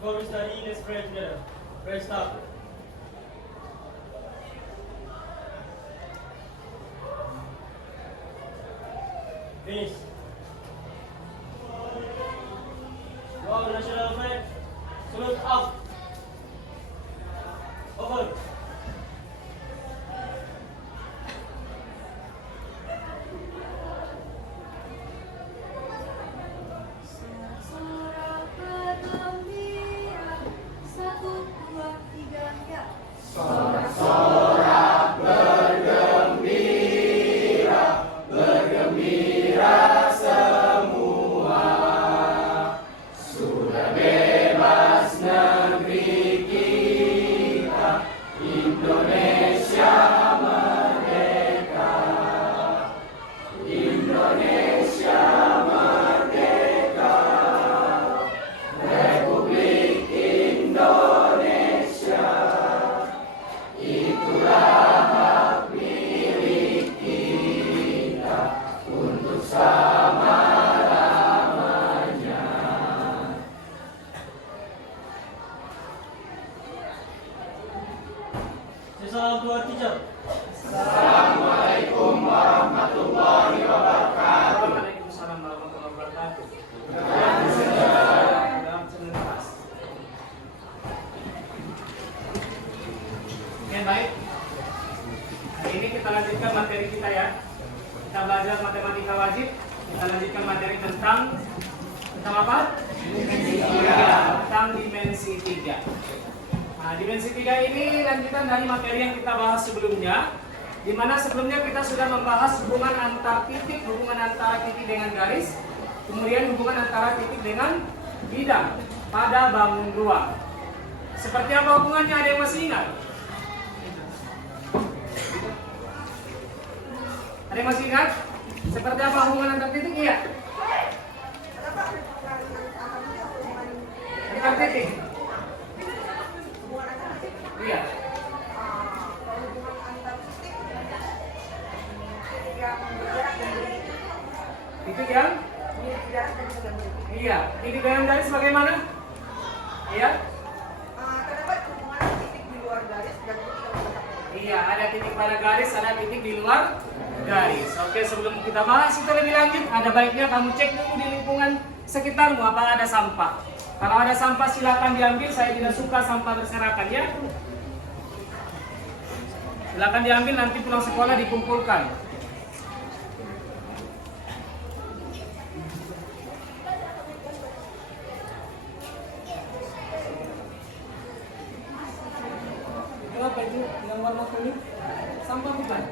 Before we study, let's pray together. Pray stop. Finish. Wow, national flag. Salute up. Over. Sorak bergembira, 1, 2, 3, ya. Sorak-sorak bergembira, bergembira semua. Sudah bebas negeri kita, Indonesia merdeka. Indonesia merdeka. Republik Indonesia. Itulah hak milik kita untuk selama-lamanya. Salam to our teacher. Assalamualaikum warahmatullahi wabarakatuh. Waalaikumsalam warahmatullahi wabarakatuh. Dalam channel kelas. Oke, baik. Hari ini kita lanjutkan materi kita ya. Kita belajar matematika wajib. Kita lanjutkan materi tentang apa? Dimensi 3. Tentang dimensi 3. Nah, dimensi 3 ini lanjutan dari materi yang kita bahas sebelumnya, di mana sebelumnya kita sudah membahas hubungan antar titik, hubungan antara titik dengan garis, kemudian hubungan antara titik dengan bidang pada bangun ruang. Seperti apa hubungannya? Ada yang masih ingat? Ada yang masih ingat? Seperti apa hubungan antar titik? Iya. Antar titik. Iya. Titik yang? Iya. Titik dengan garis bagaimana? Iya. Iya, ada titik pada garis, ada titik di luar garis. Oke, sebelum kita bahas itu lebih lanjut, ada baiknya kamu cek dulu di lingkungan sekitarmu apa ada sampah. Kalau ada sampah silakan diambil, saya tidak suka sampah berserakan ya. Silakan diambil, nanti pulang sekolah dikumpulkan. Itu apa itu yang warna kuning? Sampah bukan?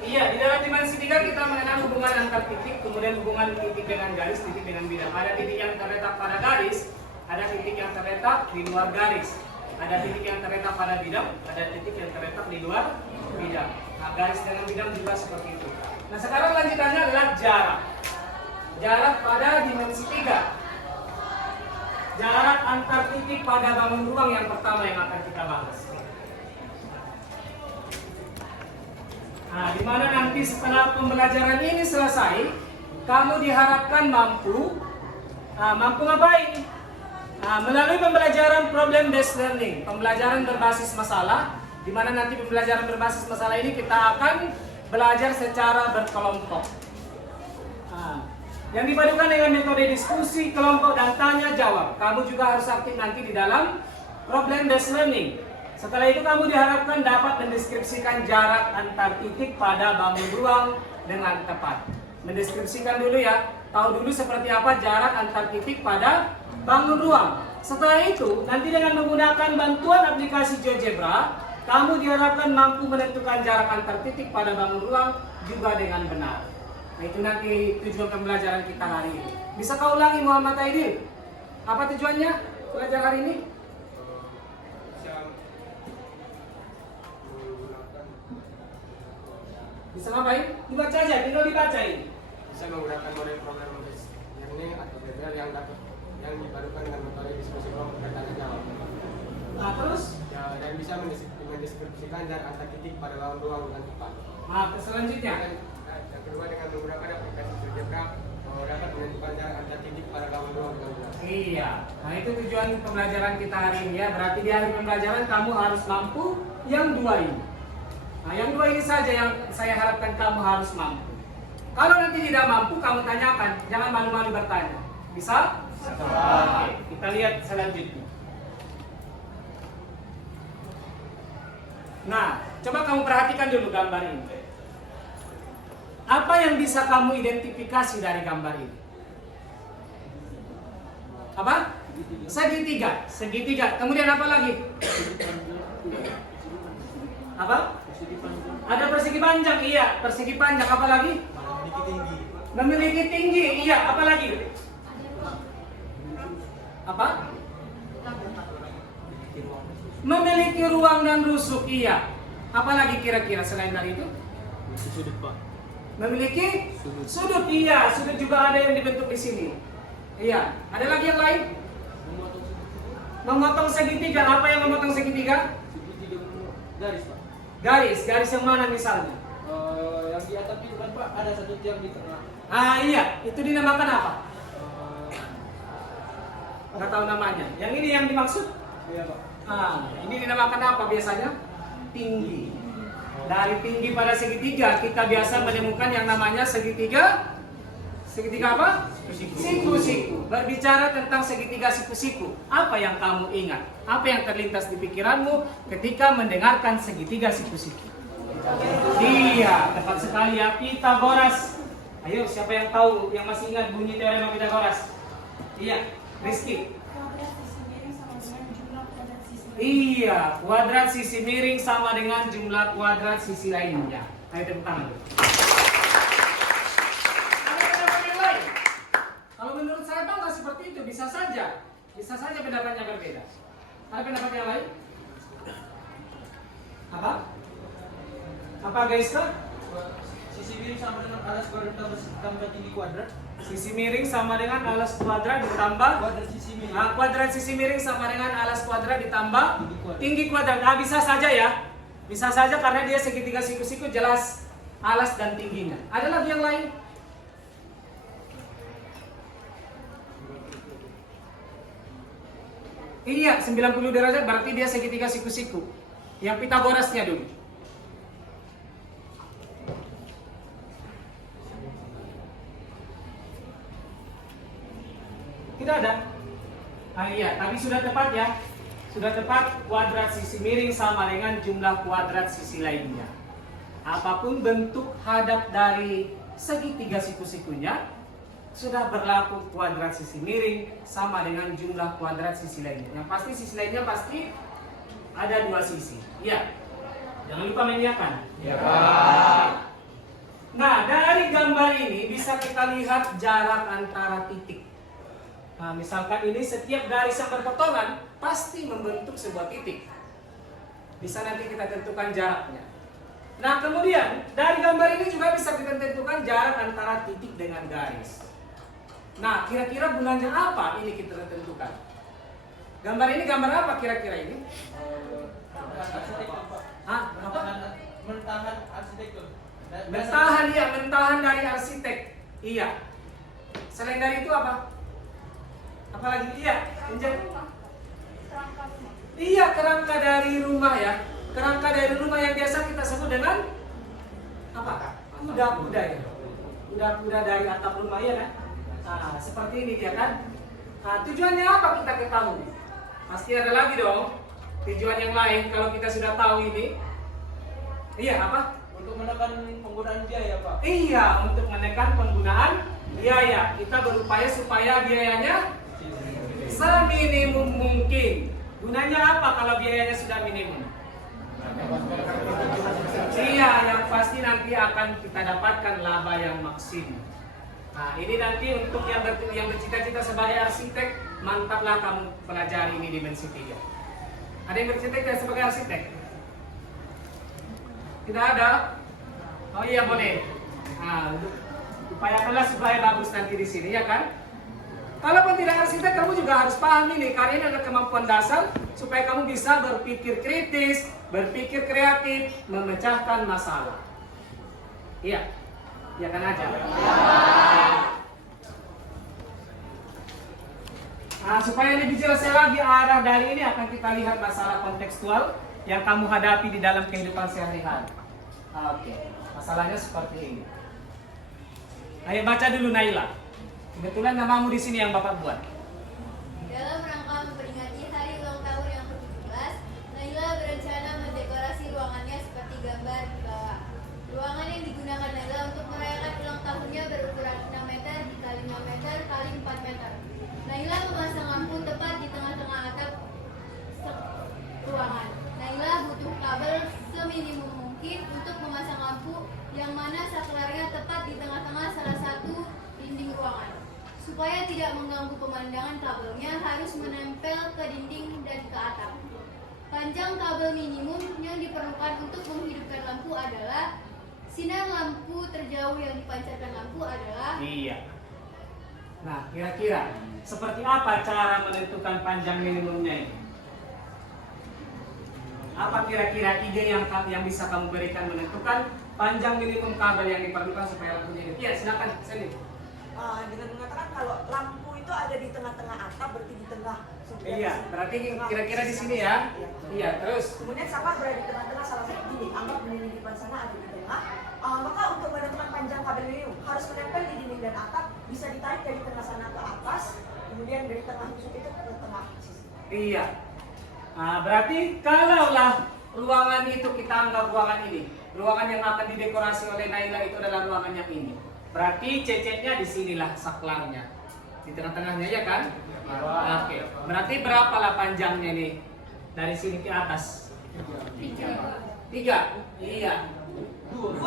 Iya, di dalam dimensi 3 kita mengenal hubungan antar titik, kemudian hubungan titik dengan garis, titik dengan bidang. Ada titik yang terletak pada garis, ada titik yang terletak di luar garis. Ada titik yang terletak pada bidang, ada titik yang terletak di luar bidang. Nah, garis dengan bidang juga seperti itu. Nah, sekarang lanjutannya adalah jarak. Jarak pada dimensi 3. Jarak antar titik pada bangun ruang yang pertama yang akan kita bahas. Nah, di mana nanti setelah pembelajaran ini selesai, kamu diharapkan mampu ngapain? Melalui pembelajaran problem based learning, pembelajaran berbasis masalah, di mana nanti pembelajaran berbasis masalah ini kita akan belajar secara berkelompok. Yang dipadukan dengan metode diskusi, kelompok, dan tanya jawab. Kamu juga harus aktif nanti di dalam problem based learning. Setelah itu kamu diharapkan dapat mendeskripsikan jarak antar titik pada bangun ruang dengan tepat. Mendeskripsikan dulu ya, tahu dulu seperti apa jarak antar titik pada bangun ruang. Setelah itu, nanti dengan menggunakan bantuan aplikasi GeoGebra, kamu diharapkan mampu menentukan jarak antar titik pada bangun ruang juga dengan benar. Nah, itu nanti tujuan pembelajaran kita hari ini. Bisa kau ulangi Muhammad Aidil? Apa tujuannya belajar hari ini? Bisa ngapain? Dibaca aja, tinggal dibacain. Bisa menggunakan model program learning atau tutorial yang dipadukan dengan metode diskusi kelompok dan tanya jawab. Nah, terus? Ya, dan bisa mendeskripsikan jarak antar titik pada bangun ruang dengan tepat. Nah, selanjutnya. Yang kedua dengan menggunakan aplikasi GeoGebra dapat menentukan jarak antar titik pada gambar 2 dengan jelas. Iya, nah itu tujuan pembelajaran kita hari ini ya. Berarti di hari pembelajaran kamu harus mampu yang 2 ini. Nah yang 2 ini saja yang saya harapkan kamu harus mampu. Kalau nanti tidak mampu, kamu tanyakan, jangan malu-malu bertanya. Bisa? Oke, kita lihat selanjutnya. Nah, coba kamu perhatikan dulu gambar ini. Apa yang bisa kamu identifikasi dari gambar ini? Apa? Segitiga, segitiga. Kemudian apa lagi? Apa? Ada persegi panjang, iya, persegi panjang. Apa lagi? Memiliki tinggi. Memiliki tinggi, iya. Apa lagi? Apa? Memiliki ruang dan rusuk, iya. Apa lagi kira-kira selain dari itu? Sudut Pak. Memiliki sudut, iya. Sudut juga ada yang dibentuk di sini. Iya. Ada lagi yang lain? Memotong segitiga. Apa yang memotong segitiga? Garis Pak. Garis yang mana misalnya? Yang di atas itu kan Pak ada satu tiang di tengah. Ah iya, itu dinamakan apa? Nggak tahu namanya. Yang ini yang dimaksud? Iya Pak. Ah, ini dinamakan apa biasanya? Tinggi. Dari tinggi pada segitiga kita biasa menemukan yang namanya segitiga. Segitiga apa? Siku-siku. Berbicara tentang segitiga siku-siku, apa yang kamu ingat? Apa yang terlintas di pikiranmu ketika mendengarkan segitiga siku-siku? Iya, tepat sekali ya, Pitagoras. Ayo, siapa yang tahu, yang masih ingat bunyi teorema Pitagoras? Iya, Rizky. Iya, kuadrat sisi miring sama dengan jumlah kuadrat sisi lainnya. Ayo tepuk tangan dulu. Ada pendapat yang lain? Kalau menurut saya Bang nggak seperti itu, bisa saja pendapatnya berbeda. Ada pendapat yang lain? Apa? Apa guys kah? Sisi miring sama dengan alas kuadrat tambah tinggi kuadrat. Sisi miring sama dengan alas kuadrat ditambah Kuadrat sisi miring. Nah, kuadrat sisi miring sama dengan alas kuadrat ditambah tinggi kuadrat. Nah, bisa saja ya. Bisa saja karena dia segitiga siku-siku jelas alas dan tingginya. Ada lagi yang lain? Iya, 90 derajat berarti dia segitiga siku-siku. Yang Pitagorasnya dulu. Tidak ada. Ah iya, tapi sudah tepat ya. Sudah tepat, kuadrat sisi miring sama dengan jumlah kuadrat sisi lainnya. Apapun bentuk hadap dari segitiga siku-sikunya, sudah berlaku kuadrat sisi miring sama dengan jumlah kuadrat sisi lainnya. Yang pasti sisi lainnya pasti ada 2 sisi. Iya. Jangan lupa menyiapkan. Ya Pak. Nah, dari gambar ini bisa kita lihat jarak antara titik. Nah, misalkan ini setiap garis yang berpotongan pasti membentuk sebuah titik. Bisa nanti kita tentukan jaraknya. Nah, kemudian dari gambar ini juga bisa kita tentukan jarak antara titik dengan garis. Nah, kira-kira gunanya apa ini kita tentukan? Gambar ini gambar apa kira-kira ini? Hah? Apa? Mentahan arsitektur. Mentahan ya, mentahan dari arsitek. Iya. Selain dari itu apa? Apalagi iya, iya kerangka dari rumah ya. Kerangka dari rumah yang biasa kita sebut dengan apa? Kuda-kuda ya. Kuda-kuda dari atap rumah ya kan? Nah, seperti ini dia kan. Nah, tujuannya apa kita ketahui? Pasti ada lagi dong. Tujuan yang lain kalau kita sudah tahu ini. Iya apa? Untuk menekan penggunaan biaya Pak. Iya, untuk menekan penggunaan biaya. Kita berupaya supaya biayanya seminimum mungkin. Gunanya apa kalau biayanya sudah minimum? Iya, yang pasti nanti akan kita dapatkan laba yang maksimum. Nah, ini nanti untuk yang bercita-cita sebagai arsitek, mantaplah kamu pelajari ini dimensi 3. Ada yang bercita-cita sebagai arsitek? Tidak ada? Oh iya boleh. Nah, upayakanlah supaya bagus nanti di sini ya kan? Kalaupun tidak arsitek, kamu juga harus paham ini karena ini adalah kemampuan dasar supaya kamu bisa berpikir kritis, berpikir kreatif, memecahkan masalah. Iya, iya kan aja. Nah, supaya lebih jelas lagi arah dari ini akan kita lihat masalah kontekstual yang kamu hadapi di dalam kehidupan sehari-hari. Oke, masalahnya seperti ini. Ayo baca dulu Naila. Kebetulan namamu di sini yang Bapak buat. Dalam rangka memperingati hari ulang tahun yang ke-17, Naila berencana mendekorasi ruangannya seperti gambar di bawah. Ruangan yang digunakan Naila untuk merayakan ulang tahunnya berukuran 6 meter x 5 meter x 4 meter. Naila memasang lampu tepat di tengah-tengah atap ruangan. Naila butuh kabel seminimum mungkin untuk memasang lampu yang mana saklarnya tepat di tengah-tengah salah satu dinding ruangan. Supaya tidak mengganggu pemandangan, kabelnya harus menempel ke dinding dan ke atap. Panjang kabel minimum yang diperlukan untuk menghidupkan lampu adalah sinar lampu terjauh yang dipancarkan lampu adalah. Iya. Nah, kira-kira seperti apa cara menentukan panjang minimumnya ini? Apa kira-kira ide yang bisa kamu berikan menentukan panjang minimum kabel yang diperlukan supaya lampunya hidup? Iya, silakan, Seni. Dengan mengatakan kalau lampu itu ada di tengah-tengah atap, berarti di tengah. Iya, berarti kira-kira di sini ya. Iya, terus. Kemudian saklar berada di tengah-tengah salah satu dinding. Anggap dinding di depan sana ada di tengah. Maka untuk menentukan panjang kabel minimum harus menempel di dinding dan atap, bisa ditarik dari tengah sana ke atas, kemudian dari tengah tusuk itu ke tengah sisi. Iya. Nah, berarti kalaulah ruangan itu kita anggap ruangan ini, ruangan yang akan didekorasi oleh Naila itu adalah ruangan yang ini. Berarti cecetnya di sinilah saklarnya. Di tengah-tengahnya ya kan? Oke. Berarti berapalah panjangnya nih? Dari sini ke atas? 3. Iya. 2.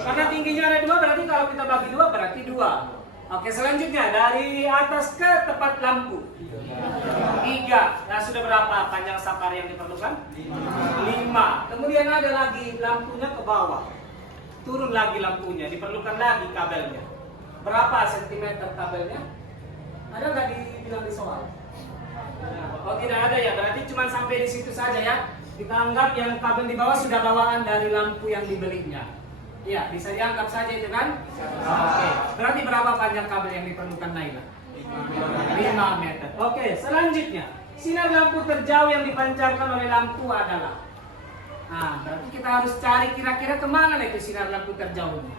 Karena tingginya ada 2, berarti kalau kita bagi 2 berarti 2. Oke, selanjutnya dari atas ke tepat lampu. 3. Nah, sudah berapa panjang saklar yang diperlukan? 5. Kemudian ada lagi lampunya ke bawah. Turun lagi lampunya, diperlukan lagi kabelnya. Berapa sentimeter kabelnya? Ada nggak dibilang di soal? Oh, tidak ada ya, berarti cuma sampai di situ saja ya. Kita anggap yang kabel di bawah sudah bawaan dari lampu yang dibelinya. Iya, bisa dianggap saja itu kan? Oke. Berarti berapa panjang kabel yang diperlukan Naila? 5 meter. Oke, selanjutnya sinar lampu terjauh yang dipancarkan oleh lampu adalah. Nah, berarti kita harus cari kira-kira kemana itu sinar lampu terjauhnya?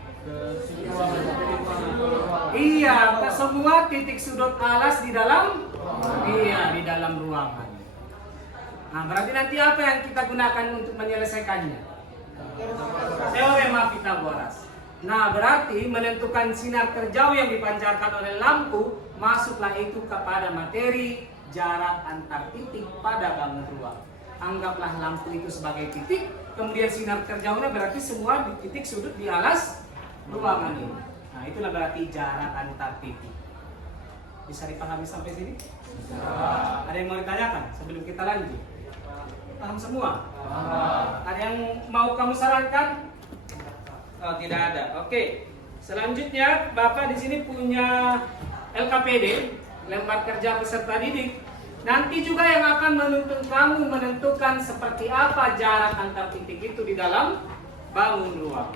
Iya, ke semua titik sudut alas di dalam. Iya, di dalam ruangan. Nah, berarti nanti apa yang kita gunakan untuk menyelesaikannya? Teorema Pythagoras. Nah, berarti menentukan sinar terjauh yang dipancarkan oleh lampu, masuklah itu kepada materi jarak antar titik pada bangun ruang. Anggaplah lampu itu sebagai titik, kemudian sinar terjauhnya berarti semua di titik sudut di alas ruangan ini. Nah, itulah berarti jarak antar titik. Bisa dipahami sampai sini? Ada yang mau ditanyakan sebelum kita lanjut? Paham semua? Ada yang mau kamu sarankan? Oh, tidak ada. Oke. Selanjutnya, Bapak di sini punya LKPD, lembar kerja peserta didik. Nanti juga yang akan menuntun kamu menentukan seperti apa jarak antar titik itu di dalam bangun ruang.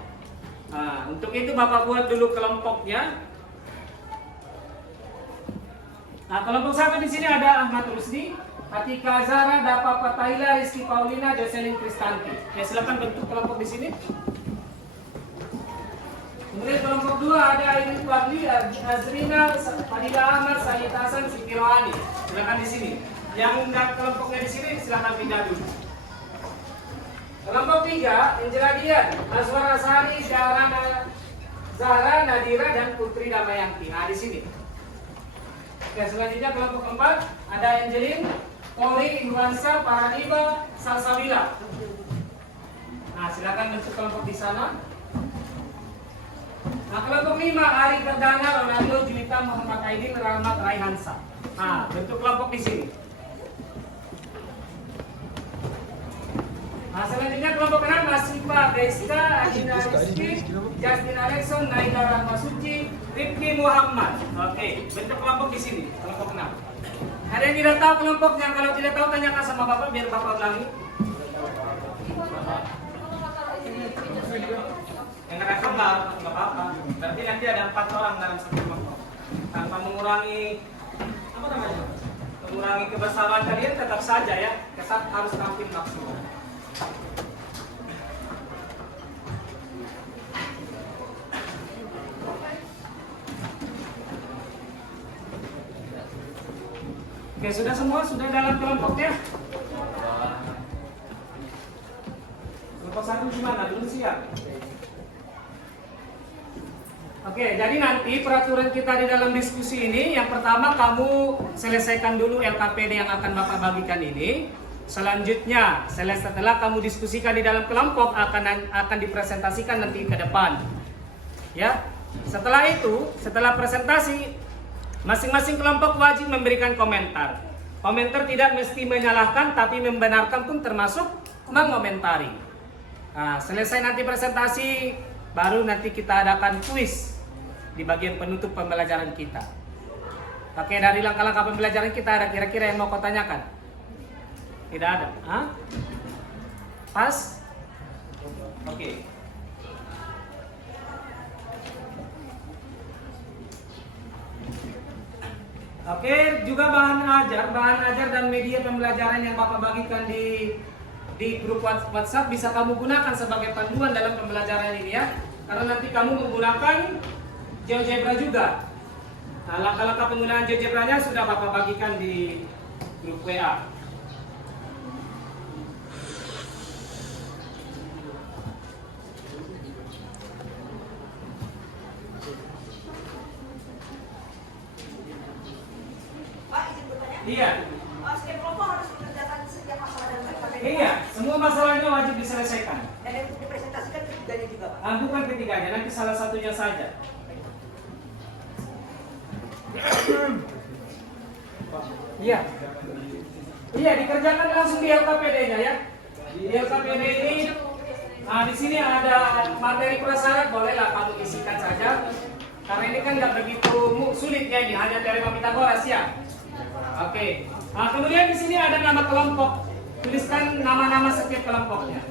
Nah, untuk itu Bapak buat dulu kelompoknya. Nah, kelompok 1 di sini ada Ahmad Rusdi, Atika Zara, Dapa Pataila, Rizky Paulina, Jocelyn Kristanti. Ya, silakan bentuk kelompok di sini. Kemudian kelompok 2 ada Aini Fadli, Azrina, Fadila Ahmad, Sayyid Hasan, Siti Rohani. Silakan di sini. Yang enggak kelompoknya di sini silakan pindah dulu. Kelompok 3, Angela Dian, Azwar Asari, Zahra, Nadira, dan Putri Damayanti. Nah, di sini. Oke, selanjutnya kelompok 4 ada Angelin, Tori, Indwansa, Paraniba, Salsabila. Nah, silakan bentuk kelompok di sana. Nah, kelompok 5 Ari Perdana, Ronaldo, Julita, Muhammad Aidin, Rahmat Raihansa. Nah, bentuk kelompok di sini. Nah, selanjutnya kelompok 6 Masifa, Deska, Adina Rizky, Justin Alexson, Naila Rahmasuci, Rifki Muhammad. Oke, bentuk kelompok di sini, kelompok 6. Ada yang tidak tahu kelompoknya? Kalau tidak tahu tanyakan sama Bapak biar Bapak ulangi. Yang ngerasa nggak apa-apa. Berarti nanti ada 4 orang dalam satu kelompok. Tanpa mengurangi apa namanya? mengurangi kebersamaan kalian tetap saja ya, tetap harus tampil maksimal. Oke, sudah semua? Sudah dalam kelompoknya? Kelompok 1 gimana? Belum siap? Oke, jadi nanti peraturan kita di dalam diskusi ini, yang pertama kamu selesaikan dulu LKPD yang akan Bapak bagikan ini. Selanjutnya, setelah kamu diskusikan di dalam kelompok akan dipresentasikan nanti ke depan. Ya. Setelah itu, setelah presentasi, masing-masing kelompok wajib memberikan komentar. Komentar tidak mesti menyalahkan, tapi membenarkan pun termasuk mengomentari. Nah, selesai nanti presentasi, baru nanti kita adakan kuis di bagian penutup pembelajaran kita. Oke, dari langkah-langkah pembelajaran kita ada kira-kira yang mau kau tanyakan? Tidak ada? Hah? Pas? Oke. Oke, juga bahan ajar dan media pembelajaran yang Bapak bagikan di grup WhatsApp bisa kamu gunakan sebagai panduan dalam pembelajaran ini ya. Karena nanti kamu menggunakan GeoGebra juga. Nah, langkah-langkah penggunaan GeoGebra-nya sudah Bapak bagikan di grup WA. Pak, izin bertanya. Iya. Setiap kelompok harus mengerjakan setiap masalah dalam LKPD. Iya, semua masalahnya wajib diselesaikan. Dan yang dipresentasikan ketiganya juga, Pak. Bukan ketiganya, nanti salah satunya saja. Iya. Iya, dikerjakan langsung di LKPD-nya ya. Di LKPD ini, nah di sini ada materi prasyarat, bolehlah kamu isikan saja. Karena ini kan nggak begitu sulit ya, ini hanya teorema Pitagoras ya. Oke. Nah, kemudian di sini ada nama kelompok. Tuliskan nama-nama setiap kelompoknya.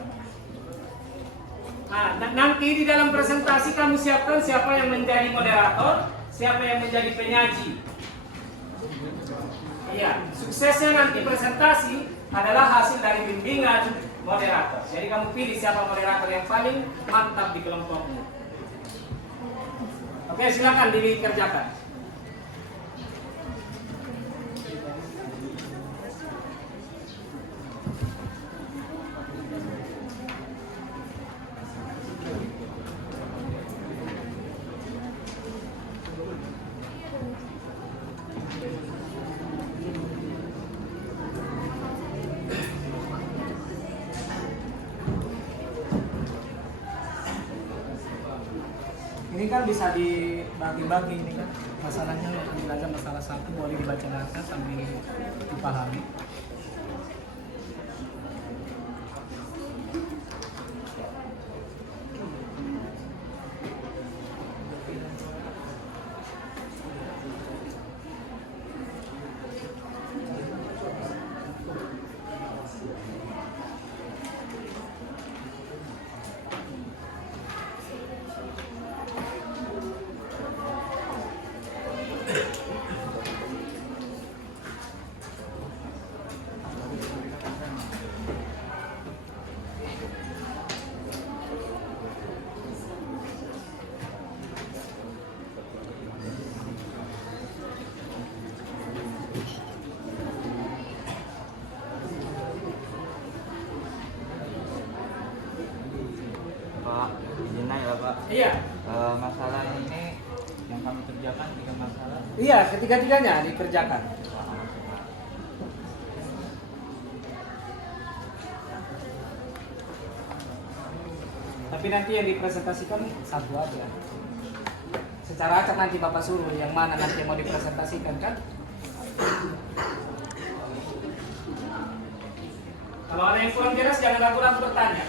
Nah, nanti di dalam presentasi kamu siapkan siapa yang menjadi moderator, siapa yang menjadi penyaji. Iya, suksesnya nanti presentasi adalah hasil dari bimbingan moderator. Jadi kamu pilih siapa moderator yang paling mantap di kelompokmu. Oke, silakan dikerjakan. Ini kan bisa dibagi-bagi, ini kan masalahnya belajar masalah satu boleh dibaca-baca sambil dipahami. Pak, izin ya Pak. Iya. Masalah ini yang kami kerjakan 3 masalah. Iya, ketiga-tiganya dikerjakan. Tapi nanti yang dipresentasikan satu aja. Secara acak nanti Bapak suruh yang mana nanti yang mau dipresentasikan kan? Kalau ada yang kurang jelas jangan ragu-ragu bertanya.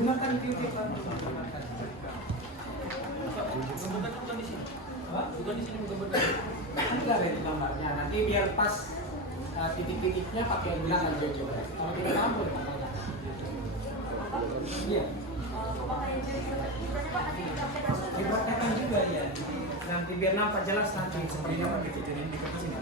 Gunakan titik Pak. Gambarkan bukan di sini. Apa? Bukan di sini gambarkan. Enggak ada di gambarnya. Nanti biar pas titik-titiknya pakai bilangan Jojo. Kalau tidak tahu boleh pakai. Iya. Dipraktekkan juga ya. Nanti biar nampak jelas nanti seperti apa titik ini di sini.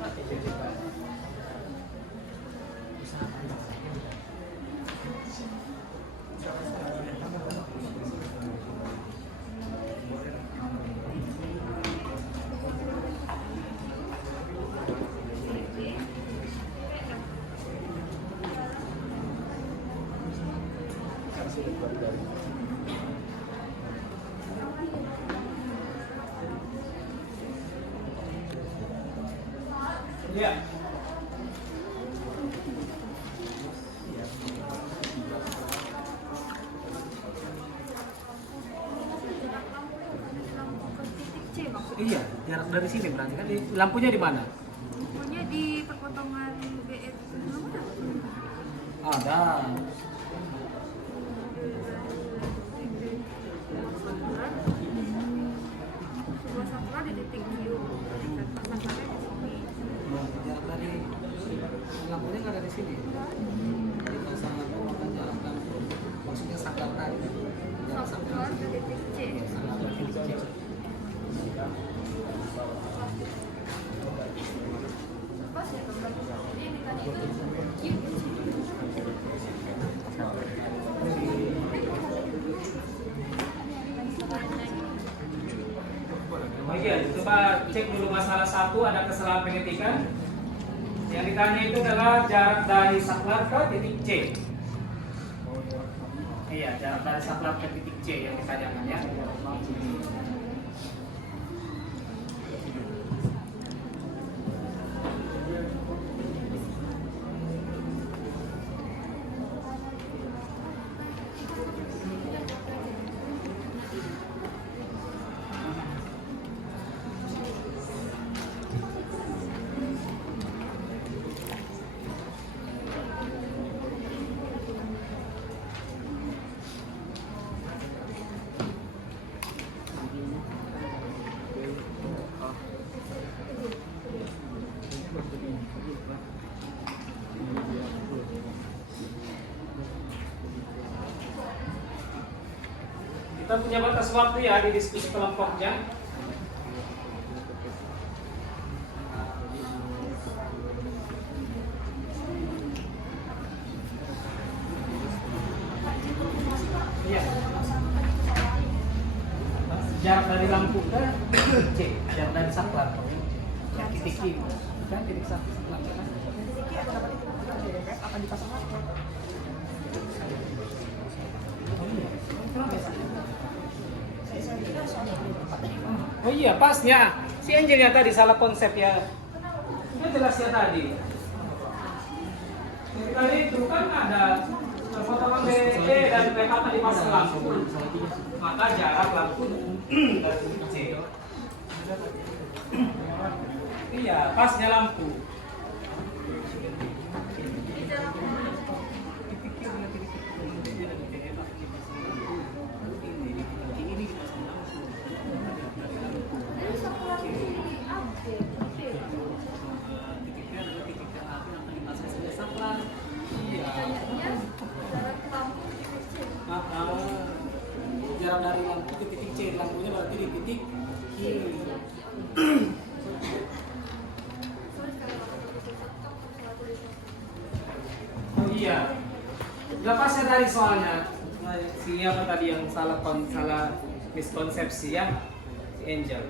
Iya. Iya, jarak dari sini berarti kan. Lampunya di mana? Pokoknya di perpotongan BF Ada. sebuah saklar di titik Q dan saklarnya di sini. Jarak dari lampunya nggak ada di sini. Jadi pasang lampu makanya lampu. Maksudnya saklar tadi. Jarak Saklar di titik C. saklar dari titik C. Pas ya gambar. Jadi yang tadi itu Oke, coba cek dulu masalah 1, ada kesalahan pengetikan. Yang ditanya itu adalah jarak dari saklar ke titik C. Iya, jarak dari saklar ke titik C yang ditanyakan ya. Kita punya batas waktu ya di diskusi kelompoknya. Iya. Jarak dari lampu ke C, jarak dari saklar titik Q, kan titik saklar kan? Akan dipasang lagi. Oh iya, pasnya si Angelnya tadi salah konsep ya. Ini jelas ya tadi. Jadi tadi itu kan ada potongan BE dan PK dipasang lampu. Maka jarak lampu dari titik C. Iya, pasnya lampu. Jarak dari lampu ke titik C, lampunya berarti di titik kiri. Oh iya, nggak pasnya tadi soalnya siapa tadi yang salah miskonsepsi ya, si Angel.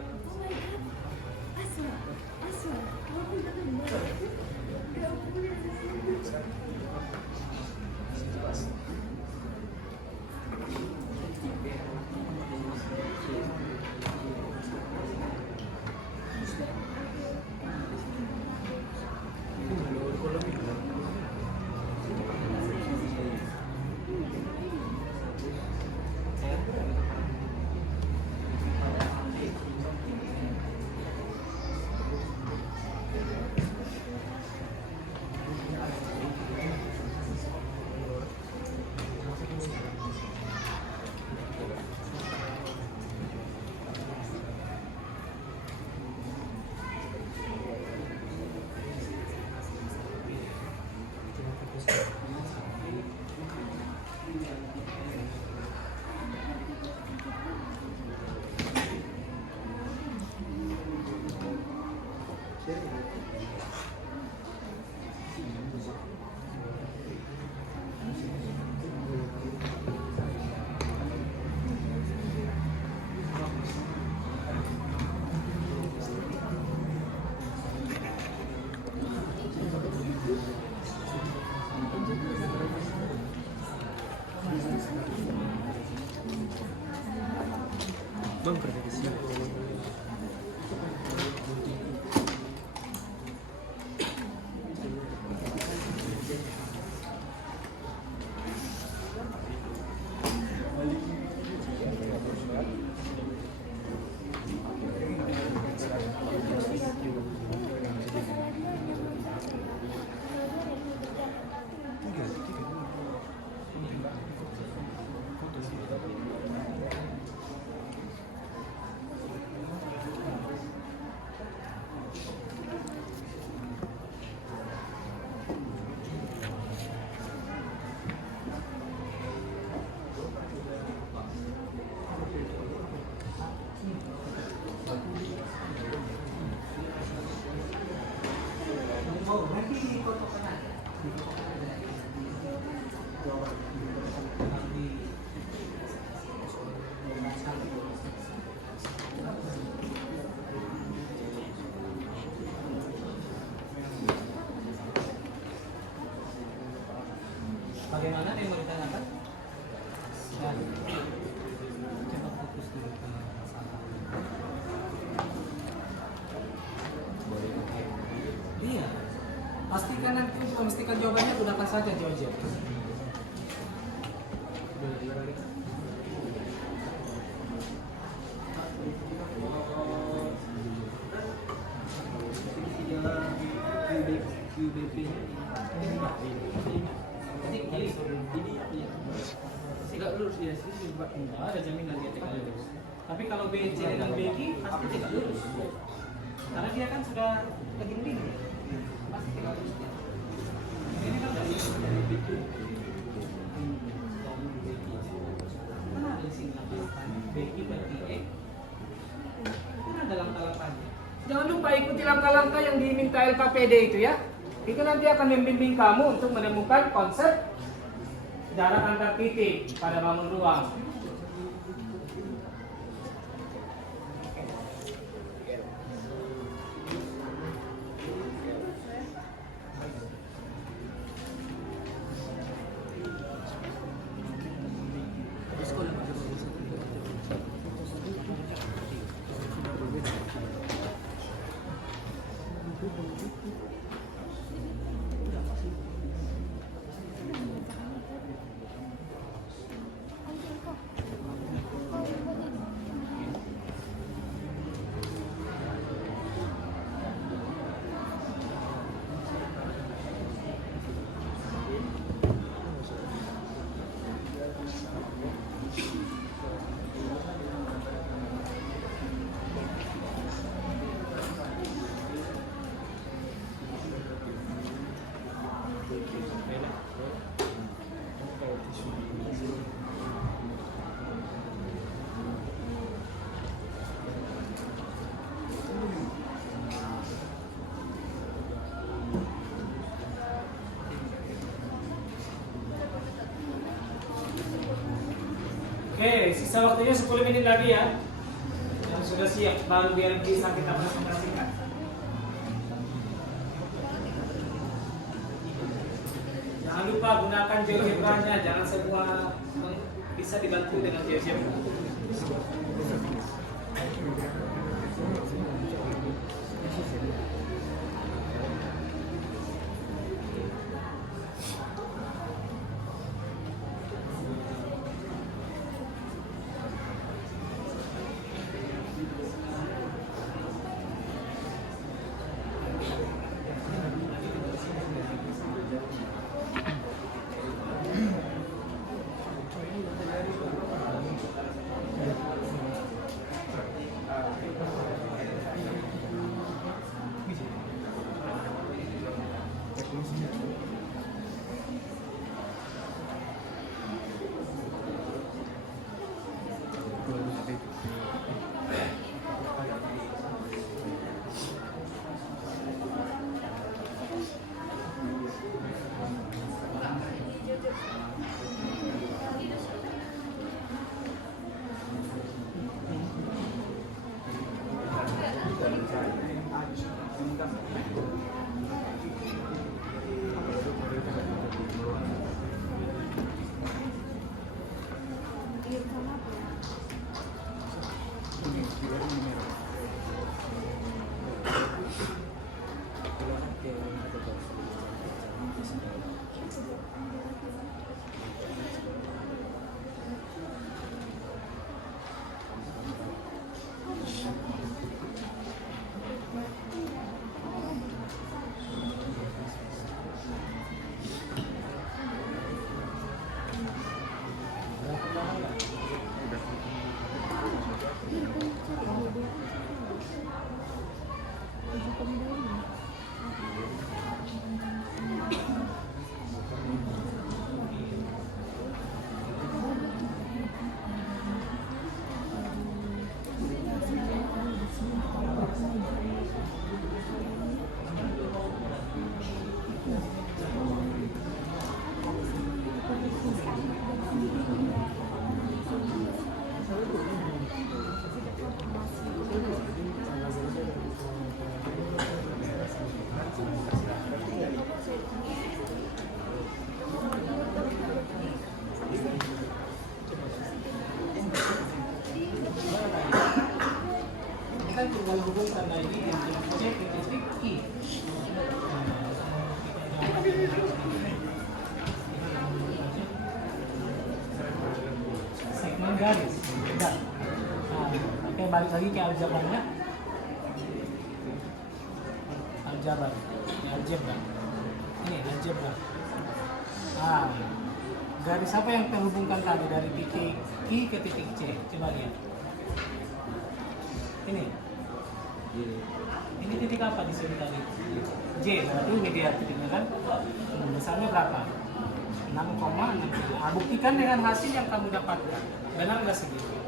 Bagaimana yang mau ditanyakan? Ya. Coba fokus dulu ke masalah. Boleh pakai. Iya. Pastikan nanti untuk memastikan jawabannya gunakan saja GeoGebra. Tidak lulus ya, tidak ada jaminan dia tidak lulus. Tapi kalau BC dengan BG pasti tidak lulus. Karena dia kan sudah begini, pasti tidak lulus. Ini kan tidak lulus dari BG. Mana ada di sini BG berarti E? Mana ada langkah-langkahnya? Jangan lupa ikuti langkah-langkah yang diminta LKPD itu ya. Itu nanti akan membimbing kamu untuk menemukan konsep jarak antar titik pada bangun ruang. Oke, sisa waktunya 10 menit lagi ya. Yang sudah siap baru biar bisa kita presentasikan. Jangan lupa gunakan GeoGebra-nya, jangan semua bisa dibantu dengan GeoGebra. tandai di titik C ke titik I. Segmen garis. Udah. Nah, oke, balik lagi ke aljabarnya. Aljabar. Ini algebra. Ini algebra. Nah, garis apa yang terhubungkan tadi dari titik I ke titik C? Coba lihat. Ini titik apa di sini tadi? J, berarti ini dia titiknya kan? Besarnya berapa? 6,6. Nah, buktikan dengan hasil yang kamu dapatkan. Benar nggak segitu?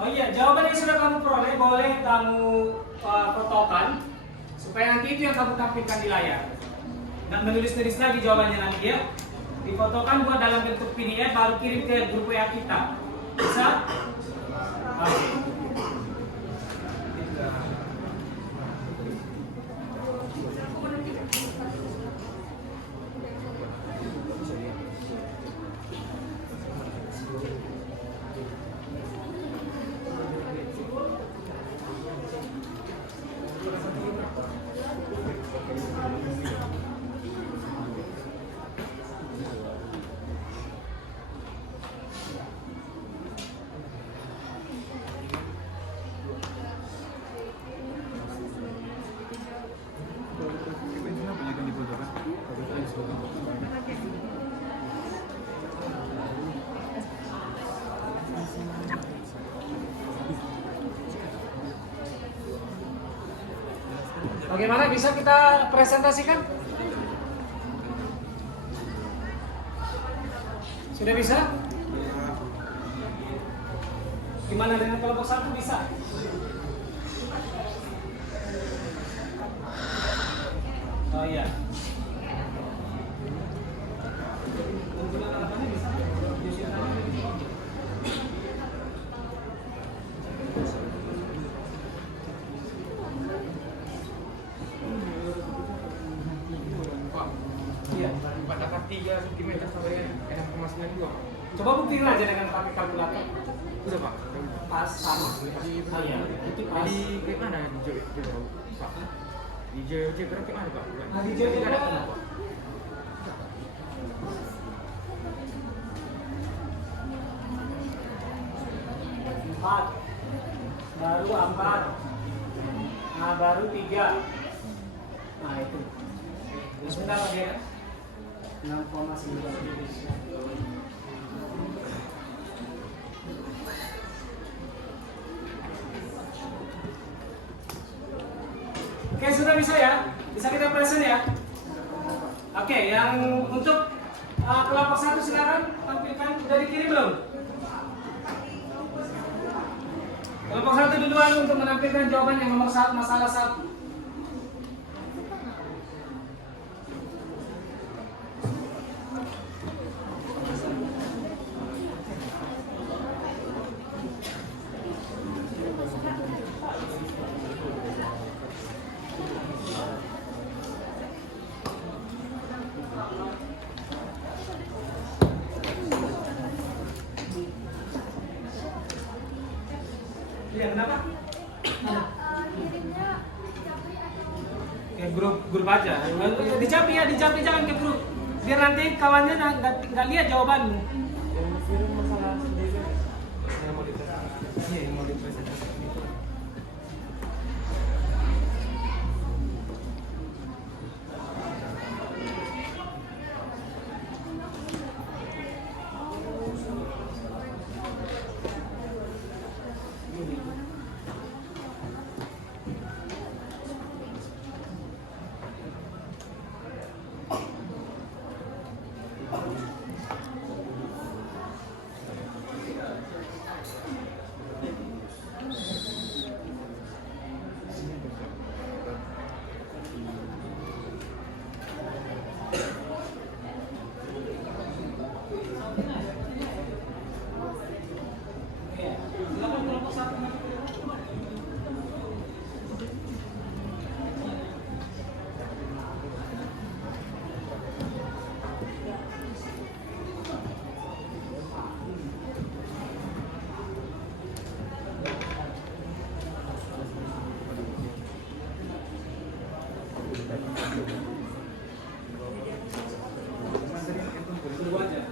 Oh iya, jawaban yang sudah kamu peroleh boleh kamu fotokan supaya nanti itu yang kamu tampilkan di layar. Dan menulis-nulis lagi jawabannya nanti ya. Difotokan buat dalam bentuk PDF baru kirim ke grup WA kita. Bisa? Oke. Bagaimana bisa kita presentasikan? Sudah bisa? Gimana dengan kelompok 1 bisa? Oh iya. Pada 3 cm sampai 6,92. Coba buktiin aja dengan pakai kalkulator. Udah Pak. Pas sama. Oh iya, itu pas. Di grade mana di Pak? Di JOJ grafik mana Pak? Nah, di JOJ tidak ada grafik. Pak. Empat, baru 4, nah baru 3, nah itu. Sebentar lagi ya. 6,9. Oke, sudah bisa ya? Bisa kita present ya? Oke, yang untuk kelompok 1 silakan tampilkan. Sudah dikirim belum? Kelompok 1 duluan untuk menampilkan jawaban yang nomor 1, masalah 1. Iya, kenapa? Ke grup aja. Di Japri ya, di Japri jangan ke grup. Biar nanti kawannya nggak lihat jawabanmu. Masalah sendiri. Saya mau dipresentasi. Iya, mau dipresentasi. Tunggu aja.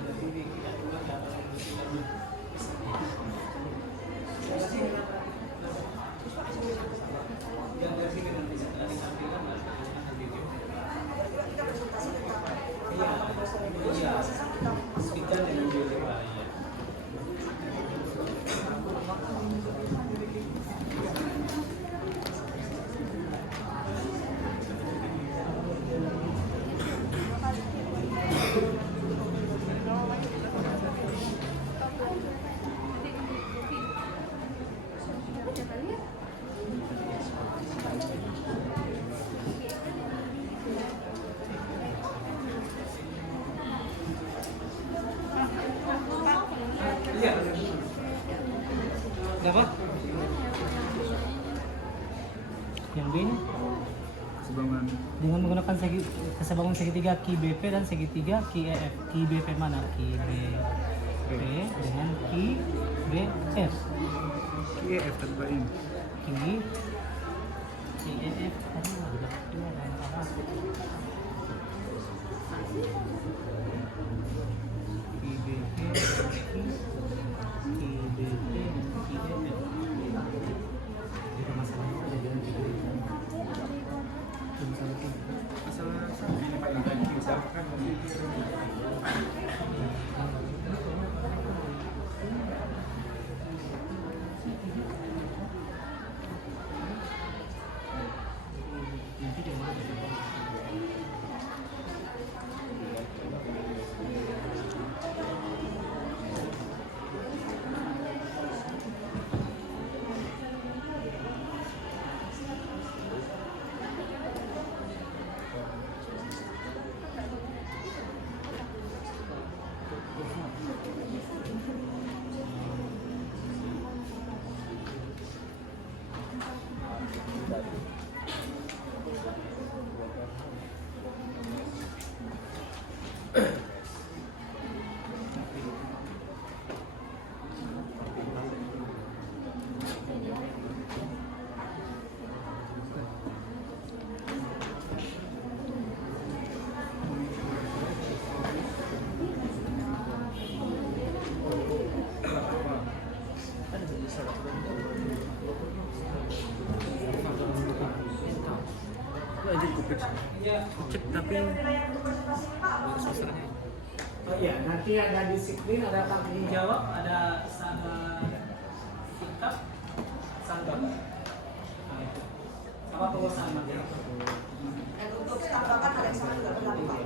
Yang dari sini nanti setelah ditampilkan melakukan video. Kita presentasi tentang Iya. Iya. Kita dengan video Pak. Iya. Iya. Dapat? Yang B ini Sebangun dengan menggunakan kesebangun segitiga Ki BP dan segitiga Ki EF. Ki BP mana? Ki BP dengan Ki BF. EF terbaik. Ki EF. Ki BP Ki BP Ki EF. Itu masalahnya ada dengan Ki BP. Masalah ini paling banyak diusahakan. Cek tapi Oh iya, nanti ada disiplin, ada tanggung jawab, ada sikap, sanggap. Nah, itu. Apa penguasaan materi? dan untuk tambahan ada yang sama juga berlaku Pak.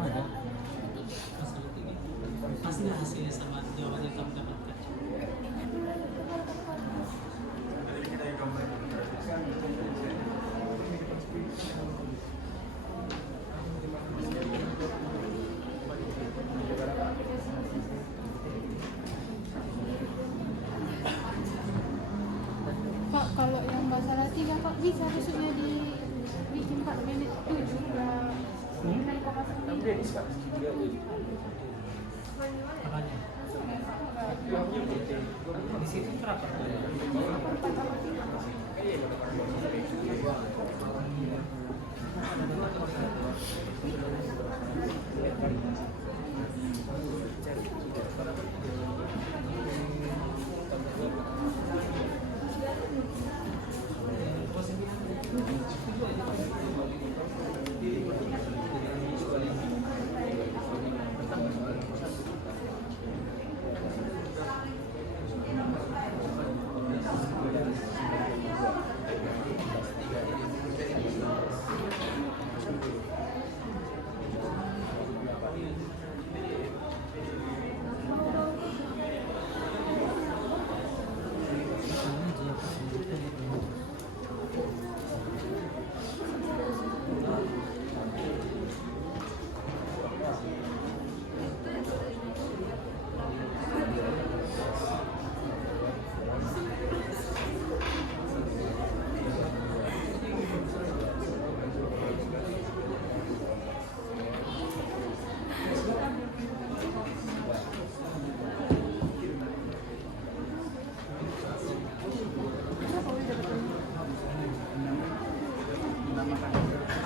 Ada. nggak hasilnya sama jawaban yang kamu dapatkan? Pak, kalau yang masalah 3 Pak bisa besoknya dibikin 4 menit 7 udah nilai kosong. Apanya? Di situ berapa?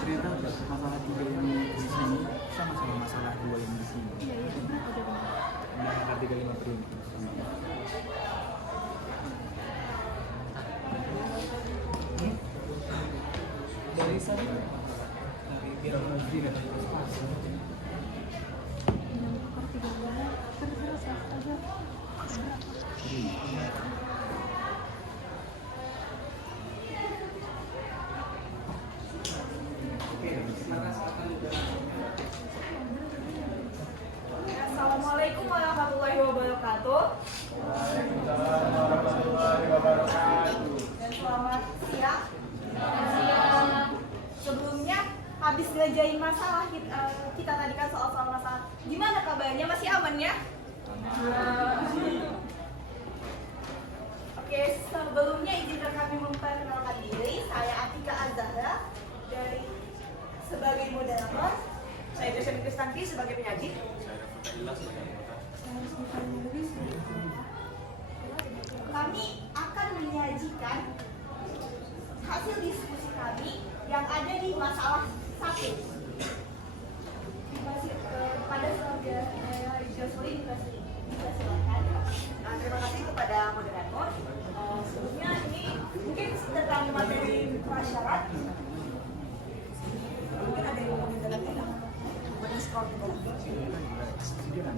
cerita masalah 3 yang di sini sama masalah 2 yang di sini. Iya, iya, benar, ada benar. Yang ada 35 triliun. Dari sana, dari biar negeri dan Assalamualaikum warahmatullahi wabarakatuh. Dan selamat siang. Sebelumnya habis ngerjain masalah kita tadi kan soal masalah. Gimana kabarnya? Masih aman ya? Oke, sebelumnya izinkan kami memperkenalkan diri. Saya Atika Azahra dari sebagai moderator. Saya Jason Kristanti sebagai penyaji. Kami akan menyajikan hasil diskusi kami yang ada di masalah 1. Pada saudara Jocelyn dipersilakan. Nah, terima kasih kepada moderator. Sebelumnya ini mungkin tentang materi prasyarat. Mungkin ada yang mau dijelaskan.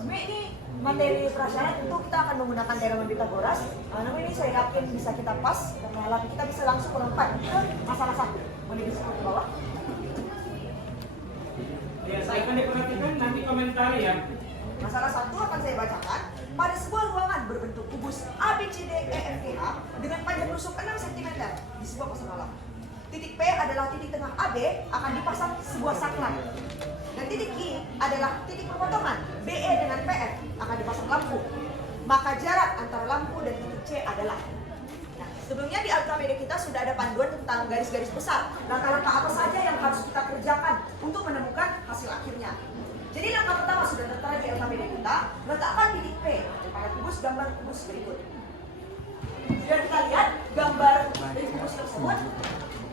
Ini materi prasyarat tentu kita akan menggunakan teorema Pythagoras. Namun ini saya yakin bisa kita pas karena kita bisa langsung melompat ke masalah 1. Boleh disebut ke bawah. Ya, saya akan diperhatikan nanti komentar ya. Masalah 1 akan saya bacakan. Pada sebuah ruangan berbentuk kubus ABCDEFGH dengan panjang rusuk 6 cm di sebuah pasang alam. Titik P adalah titik tengah AB akan dipasang sebuah saklar. Dan titik I adalah titik perpotongan BE dengan PF akan dipasang lampu. Maka jarak antara lampu dan titik C adalah. Nah, sebelumnya di Alkamedia kita sudah ada panduan tentang garis-garis besar. Langkah-langkah apa saja yang harus kita kerjakan untuk menemukan hasil akhirnya. Jadi langkah pertama sudah tertera di Alkamedia kita. Letakkan titik P pada kubus gambar kubus berikut. Sudah kita lihat gambar dari kubus tersebut.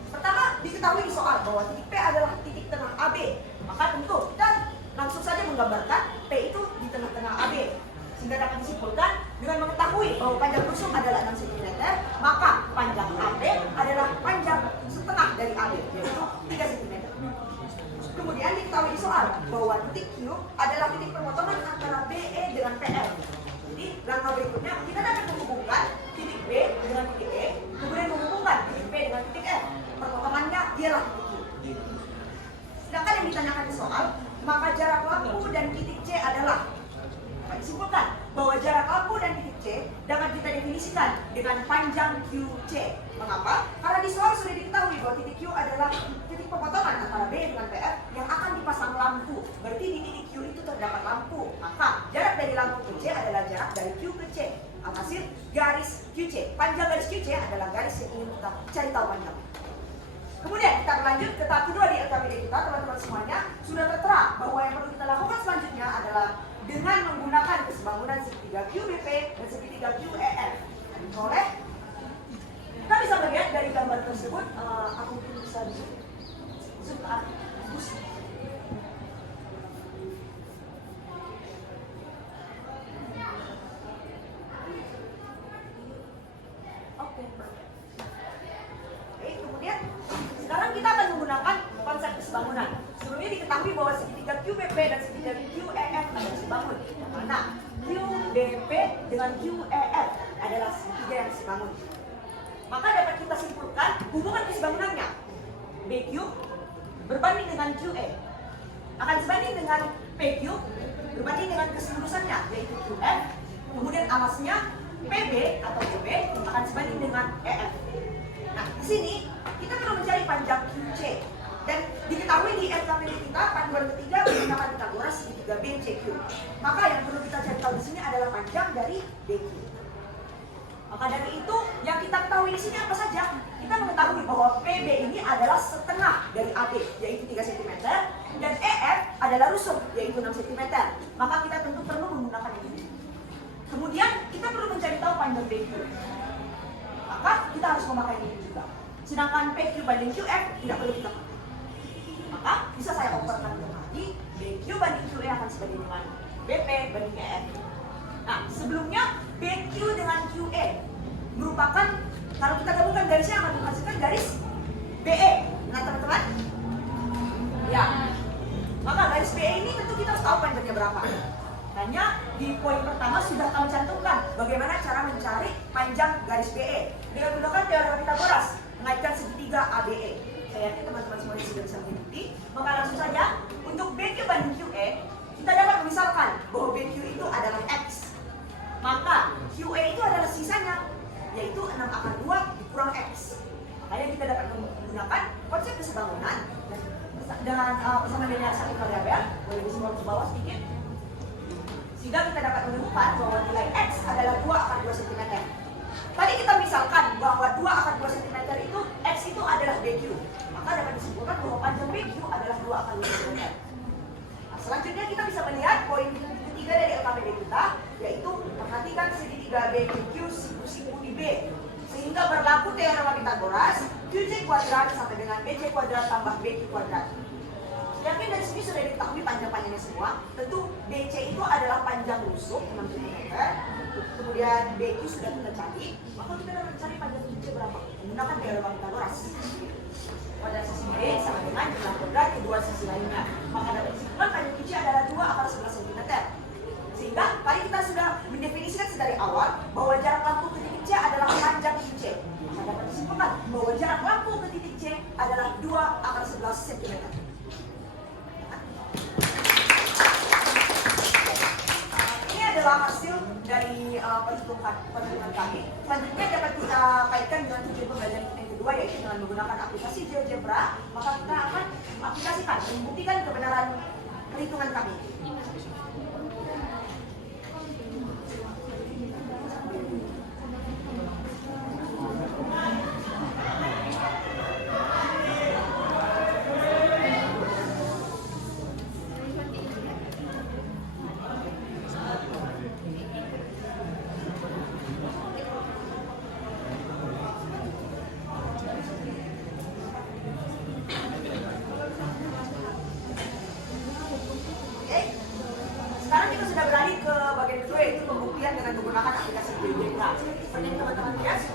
Pertama diketahui di soal bahwa titik P adalah titik tengah AB. Maka tentu kita langsung saja menggambarkan P itu di tengah-tengah AB. Sehingga dapat disimpulkan dengan mengetahui bahwa panjang rusuk adalah 6 cm, maka panjang AB adalah panjang setengah dari AB, yaitu 3 cm. Kemudian diketahui di soal bahwa titik Q adalah titik perpotongan antara BE dengan PF. Jadi langkah berikutnya kita dapat menghubungkan titik B dengan titik E, kemudian menghubungkan titik P dengan titik F. Perpotongannya ialah titik Q. Sedangkan yang ditanyakan di soal, maka jarak lampu dan titik C adalah. disimpulkan bahwa jarak lampu dan titik C dapat kita definisikan dengan panjang QC. Mengapa? Karena di soal sudah diketahui bahwa titik Q adalah titik pepotongan antara B dengan PF yang akan dipasang lampu. Berarti di titik Q itu terdapat lampu. Maka jarak dari lampu ke C adalah jarak dari Q ke C. Alhasil garis QC. Panjang garis QC adalah garis yang ingin kita cari tahu panjang. Kemudian kita berlanjut ke tahap kedua di LKPD kita, teman-teman semuanya sudah tertera bahwa yang perlu kita lakukan selanjutnya adalah dengan menggunakan kesebangunan segitiga QBP dan segitiga QEF. Oleh kita bisa melihat dari gambar tersebut, aku mungkin bisa zoom ke atas. Oke, kemudian sekarang kita akan menggunakan konsep kesebangunan. Sebelumnya diketahui bahwa segitiga QBP dan segitiga QEF adalah sebangun. Yang mana QBP dengan QEF adalah segitiga yang sebangun. Maka dapat kita simpulkan hubungan kesebangunannya. BQ berbanding dengan QE akan sebanding dengan PQ berbanding dengan keselurusannya, yaitu QF. Kemudian alasnya PB atau PB akan sebanding dengan EF. Nah, di sini kita perlu mencari panjang QC. Dan diketahui di LKPD kita panduan ketiga menggunakan Pythagoras segitiga BCQ. Maka yang perlu kita cari tahu di sini adalah panjang dari BQ. Maka dari itu yang kita ketahui di sini apa saja? Kita mengetahui bahwa PB ini adalah setengah dari AB, yaitu 3 cm, dan EF adalah rusuk, yaitu 6 cm. Maka kita tentu perlu menggunakan ini. Kemudian kita perlu mencari tahu panjang BQ. Maka kita harus memakai ini juga. Sedangkan PQ banding QF tidak perlu kita pakai. Maka bisa saya operkan kembali, BQ banding QE akan sebanding dengan BP banding EF. Nah, sebelumnya BQ dengan QE merupakan, kalau kita gabungkan garisnya akan menghasilkan garis BE. Nah, teman-teman, ya, maka garis BE ini tentu kita harus tahu panjangnya berapa. Hanya di poin pertama sudah kami cantumkan bagaimana cara mencari panjang garis BE dengan menggunakan teorema Pythagoras mengaitkan segitiga ABE. Saya yakin teman-teman semuanya sudah bisa mengikuti. Maka langsung saja untuk BQ banding QE kita dapat memisalkan bahwa BQ itu adalah X. Maka QE itu adalah sisanya, yaitu 6/2 dikurang X. Makanya kita dapat menggunakan konsep kesebangunan dengan persamaan linear satu variabel. Boleh disimpulkan ke bawah sedikit. Sehingga kita dapat menemukan bahwa nilai X adalah 2/2 cm. Tadi kita misalkan bahwa 2/2 cm itu X itu adalah BQ. Maka dapat disimpulkan bahwa panjang BQ adalah 2/2 cm. Nah, selanjutnya kita bisa melihat poin ketiga dari LKPD kita, yaitu perhatikan segitiga BQQ siku di B. Sehingga berlaku teorema Pythagoras, QC kuadrat sama dengan BC kuadrat tambah BQ kuadrat. Yakin dari sini sudah diketahui panjang-panjangnya semua. Tentu BC itu adalah panjang rusuk 6 cm. Kemudian BQ sudah kita cari, maka kita dapat mencari panjang QC berapa? Menggunakan teorema Pythagoras. Pada sisi B sama dengan jumlah kuadrat kedua sisi lainnya. Maka dapat disimpulkan panjang QC adalah 2/11 cm. Sehingga tadi kita sudah mendefinisikan sedari awal bahwa jarak lampu ke titik C adalah panjang QC. Maka dapat disimpulkan bahwa jarak lampu ke titik C adalah 2/11 cm. Ini adalah hasil dari perhitungan kami. Selanjutnya dapat kita kaitkan dengan tujuan pembelajaran yang kedua, yaitu dengan menggunakan aplikasi GeoGebra. Maka kita akan aplikasikan, membuktikan kebenaran perhitungan kami.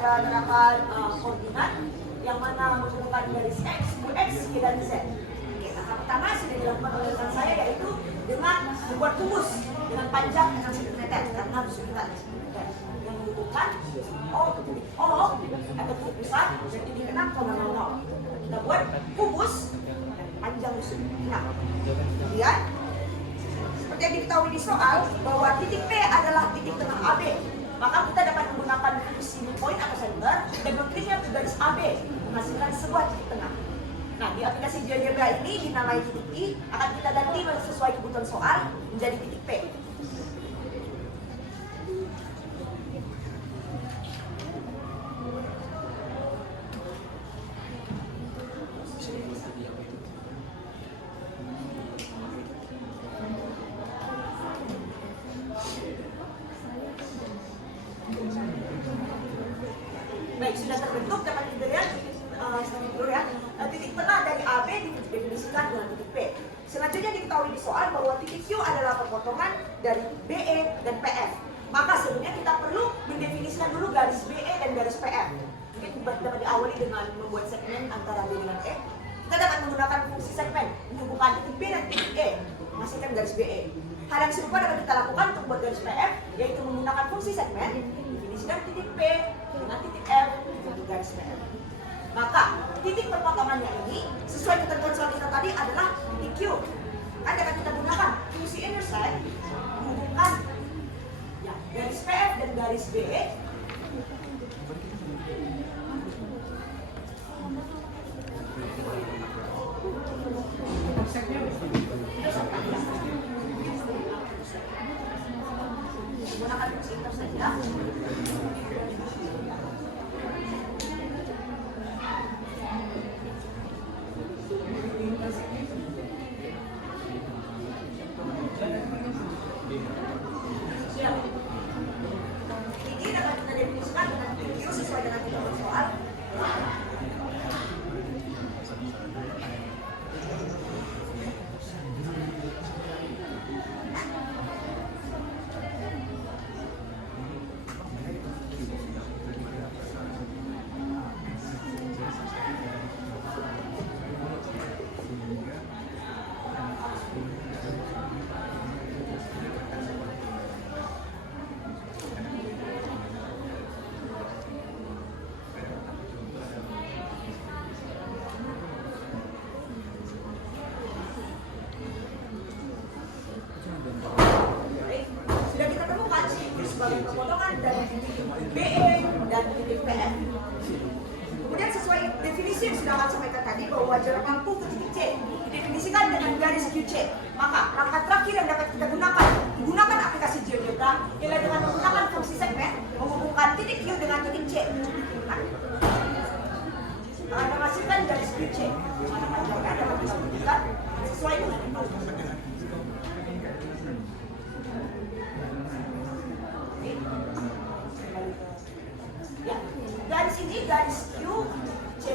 Terdapat koordinat yang mana menentukan garis X, Y, dan Z. Langkah pertama sudah dilakukan oleh rekan saya, yaitu dengan membuat kubus dengan panjang 6 cm karena harus kita 6 cm yang menentukan O atau titik pusat dan titik 6,00. Kita buat kubus dan panjang rusuk 6. Kemudian seperti seperti yang diketahui di soal bahwa titik P adalah titik tengah AB. Maka kita dapat menggunakan fungsi point atau center dan mengkliknya ke garis AB menghasilkan sebuah titik tengah. Nah, di aplikasi GeoGebra ini dinamai titik I akan kita ganti sesuai kebutuhan soal menjadi titik P. Baik, sudah terbentuk dapat dilihat dulu ya. Titik tengah dari AB didefinisikan dengan titik P. Selanjutnya diketahui di soal bahwa titik Q adalah perpotongan dari BE dan PF. Maka sebelumnya kita perlu mendefinisikan dulu garis BE dan garis PF. Mungkin dapat diawali dengan membuat segmen antara B dengan E. Kita dapat menggunakan fungsi segmen menghubungkan titik B dan titik E menghasilkan garis BE. Hal yang serupa dapat kita lakukan untuk membuat garis PF, yaitu menggunakan fungsi segmen definisikan titik P dengan titik F untuk garis PF. Maka titik perpotongannya ini sesuai ketentuan soal kita tadi adalah titik Q. Kan dapat kita gunakan fungsi intersect menghubungkan ya, garis PF dan garis BE. Menggunakan fungsi intersect ya. Ini dapat kita definisikan dengan Q sesuai dengan ketentuan soal. Sudah kita temukan sebagai perpotongan dari titik BE dan titik PF. Kemudian sesuai definisi yang sudah akan sampaikan tadi bahwa jarak lampu ke titik C didefinisikan dengan garis QC. Maka langkah terakhir yang dapat kita gunakan aplikasi GeoGebra ialah dengan menggunakan fungsi segmen menghubungkan titik Q dengan titik C. Menghasilkan garis QC. Mana panjangnya dapat kita buktikan sesuai dengan itu. Ya, garis ini garis QC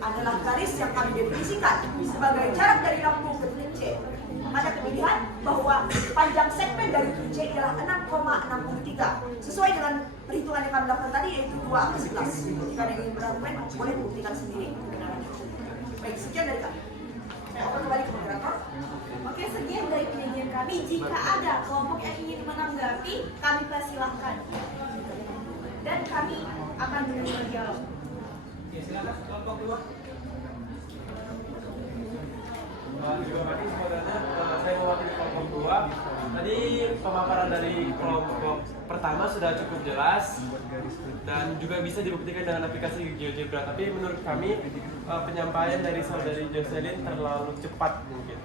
adalah garis yang kami definisikan sebagai jarak dari lampu ke titik C. Ada pemilihan bahwa panjang segmen dari QC adalah 6,63 sesuai dengan perhitungan yang kami lakukan tadi yaitu 2/11. Jika ada yang ingin berargumen boleh membuktikan sendiri kebenarannya. Baik, sekian dari kami. Saya akan kembali ke moderator. Oke, sekian dari penyajian kami. Jika ada kelompok yang ingin menanggapi, kami persilahkan. Dan kami akan menerima dialog. Ya, silakan kelompok dua. Terima kasih sebenarnya saya mewakili kelompok 2. Tadi pemaparan dari kelompok pertama sudah cukup jelas dan juga bisa dibuktikan dengan aplikasi GeoGebra. Tapi menurut kami penyampaian dari saudari Jocelyn terlalu cepat mungkin.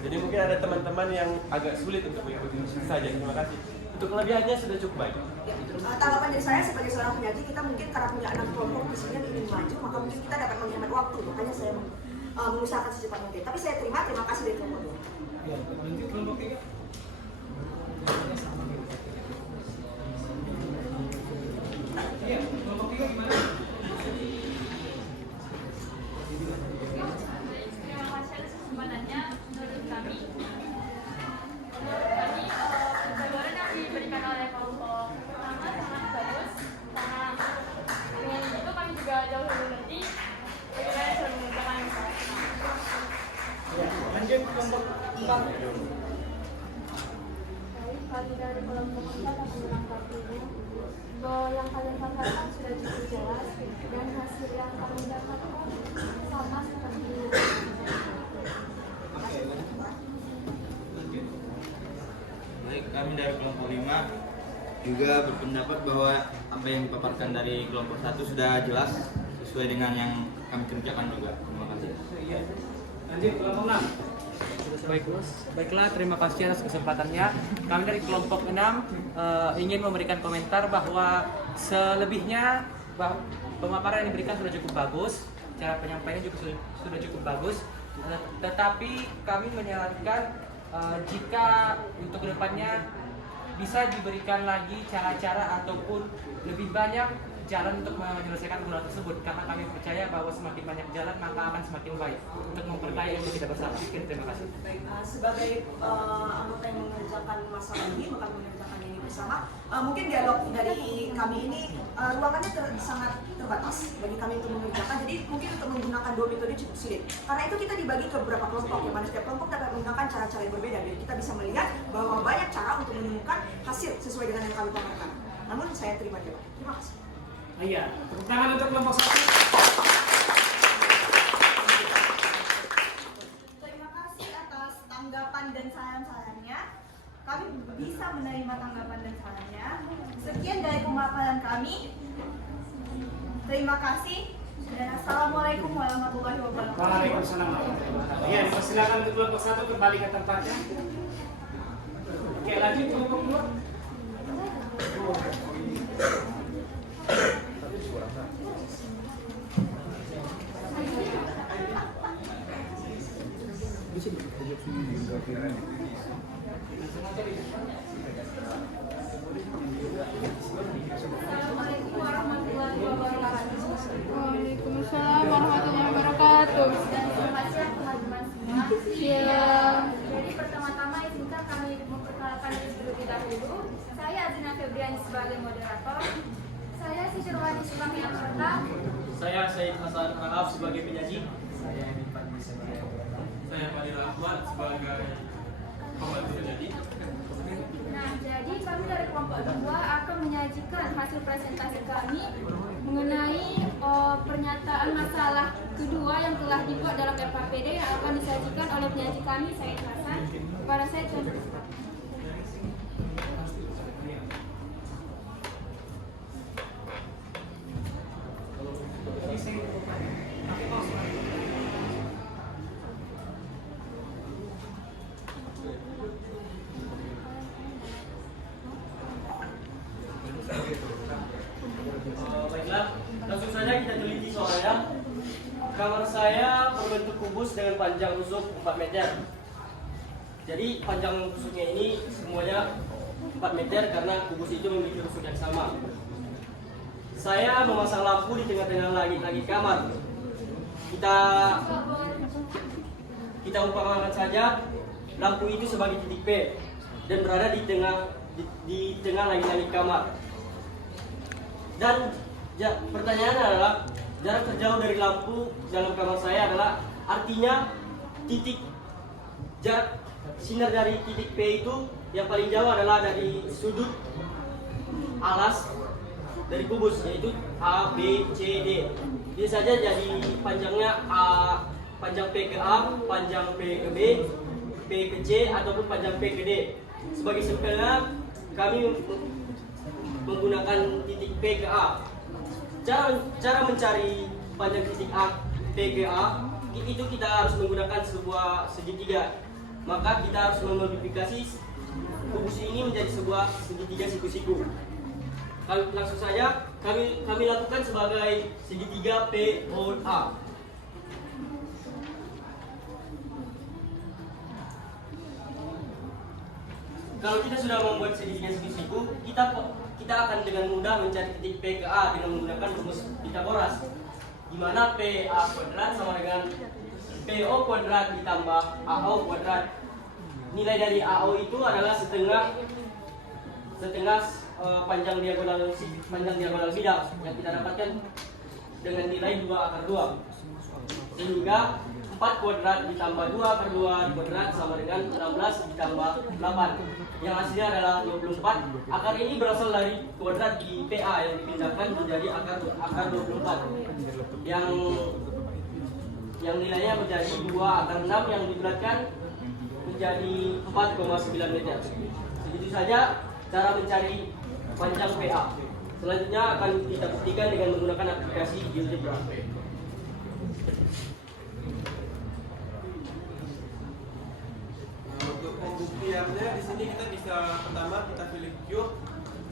Jadi mungkin ada teman-teman yang agak sulit untuk mengikuti saja. Terima kasih. Untuk kelebihannya sudah cukup baik. Ya, tanggapan dari saya sebagai seorang penyaji, kita mungkin karena punya 6 kelompok di sini yang ingin maju, maka mungkin kita dapat menghemat waktu. Makanya saya mengusahakan secepat mungkin. Tapi saya terima kasih dari kelompok 2. Ya, lanjut kelompok 3. Iya, kelompok 3 gimana? Terima kasih atas kesempatannya. Menurut kami jawaban yang diberikan oleh kelompok pertama sangat bagus. Karena dengan itu kami juga jauh lebih mengerti bagaimana cara mengerjakan masalah. Lanjut kelompok 4. Kami dari kelompok 4 akan menanggapinya bahwa yang kalian katakan sudah cukup jelas dan hasil yang kami dapatkan sama seperti kami dari kelompok 5 juga berpendapat bahwa apa yang dipaparkan dari kelompok 1 sudah jelas sesuai dengan yang kami kerjakan juga. Terima kasih. Lanjut kelompok 6. Baiklah, terima kasih atas kesempatannya. Kami dari kelompok 6 ingin memberikan komentar bahwa selebihnya pemaparan yang diberikan sudah cukup bagus, cara penyampaiannya juga sudah cukup bagus. Tetapi kami menyarankan jika untuk kedepannya bisa diberikan lagi cara-cara ataupun lebih banyak jalan untuk menyelesaikan guna tersebut, karena kami percaya bahwa semakin banyak jalan maka akan semakin baik untuk memperkaya ilmu kita bersama. Terima kasih. Baik, sebagai anggota yang mengerjakan masalah ini, maka mengerjakan ini bersama. Mungkin dialog dari kami ini ruangannya sangat terbatas bagi kami untuk mengerjakan. Jadi mungkin untuk menggunakan 2 metode cukup sulit. Karena itu kita dibagi ke beberapa kelompok, yang mana setiap kelompok dapat menggunakan cara-cara yang berbeda. Jadi kita bisa melihat bahwa banyak cara untuk menemukan hasil sesuai dengan yang kami paparkan. Namun saya terima jawab. Terima kasih. Iya, tepuk tangan untuk kelompok 1. Terima kasih atas tanggapan dan saran-sarannya. Kami bisa menerima tanggapan dan sarannya. Sekian dari pemaparan kami. Terima kasih. Dan assalamualaikum warahmatullahi wabarakatuh. Waalaikumsalam warahmatullahi wabarakatuh. Iya, dipersilakan untuk kelompok 1 kembali ke tempatnya. Oke, lanjut kelompok 2. Assalamualaikum warahmatullahi wabarakatuh. Waalaikumsalam warahmatullahi wabarakatuh. Dan selamat siang teman-teman semua. Siang. Jadi pertama-tama izinkan kami memperkenalkan diri terlebih dahulu. Saya Azina Febriani sebagai moderator. Saya Siti Ruwani sebagai anggota. Saya Said Hasan Rahab sebagai penyaji. Saya Fadil Ahmad sebagai pembantu penyaji. Nah, jadi kami dari kelompok 2 akan menyajikan hasil presentasi kami mengenai pernyataan masalah kedua yang telah dibuat dalam FKPD yang akan disajikan oleh penyaji kami, Said Hasan. Kepada saya contoh. Baiklah, langsung saja kita teliti soalnya. Kamar saya berbentuk kubus dengan panjang rusuk 4 meter. Jadi panjang rusuknya ini semuanya 4 meter karena kubus itu memiliki rusuk yang sama. Saya memasang lampu di tengah-tengah langit kamar. Kita umpamakan saja lampu itu sebagai titik P dan berada di tengah langit kamar. Dan pertanyaan adalah jarak terjauh dari lampu dalam kamar saya adalah artinya jarak sinar dari titik P itu yang paling jauh adalah dari sudut alas dari kubus, yaitu A, B, C, D. Bisa saja jadi panjangnya panjang P ke A, panjang P ke B, P ke C, ataupun panjang P ke D. Sebagai sampelnya kami menggunakan titik P ke A. Cara mencari panjang titik A, P ke A itu kita harus menggunakan sebuah segitiga. Maka kita harus memodifikasi kubus ini menjadi sebuah segitiga siku-siku. Langsung saja kami lakukan sebagai segitiga POA. Kalau kita sudah membuat segitiga siku-siku, kita akan dengan mudah mencari titik P ke A dengan menggunakan rumus Pythagoras, di mana PA kuadrat sama dengan PO kuadrat ditambah AO kuadrat. Nilai dari AO itu adalah setengah panjang diagonal bidang yang kita dapatkan dengan nilai 2 akar 2. Sehingga 4 kuadrat ditambah 2 akar 2 kuadrat sama dengan 16 ditambah 8. Yang hasilnya adalah 24. Akar ini berasal dari kuadrat di PA yang dipindahkan menjadi akar 24. Yang nilainya menjadi 2 akar 6 yang diberatkan menjadi 4,9 meter. Begitu saja cara mencari panjang PA. Selanjutnya akan kita buktikan dengan menggunakan aplikasi GeoGebra. Untuk pembuktiannya di sini kita bisa pertama kita pilih cube,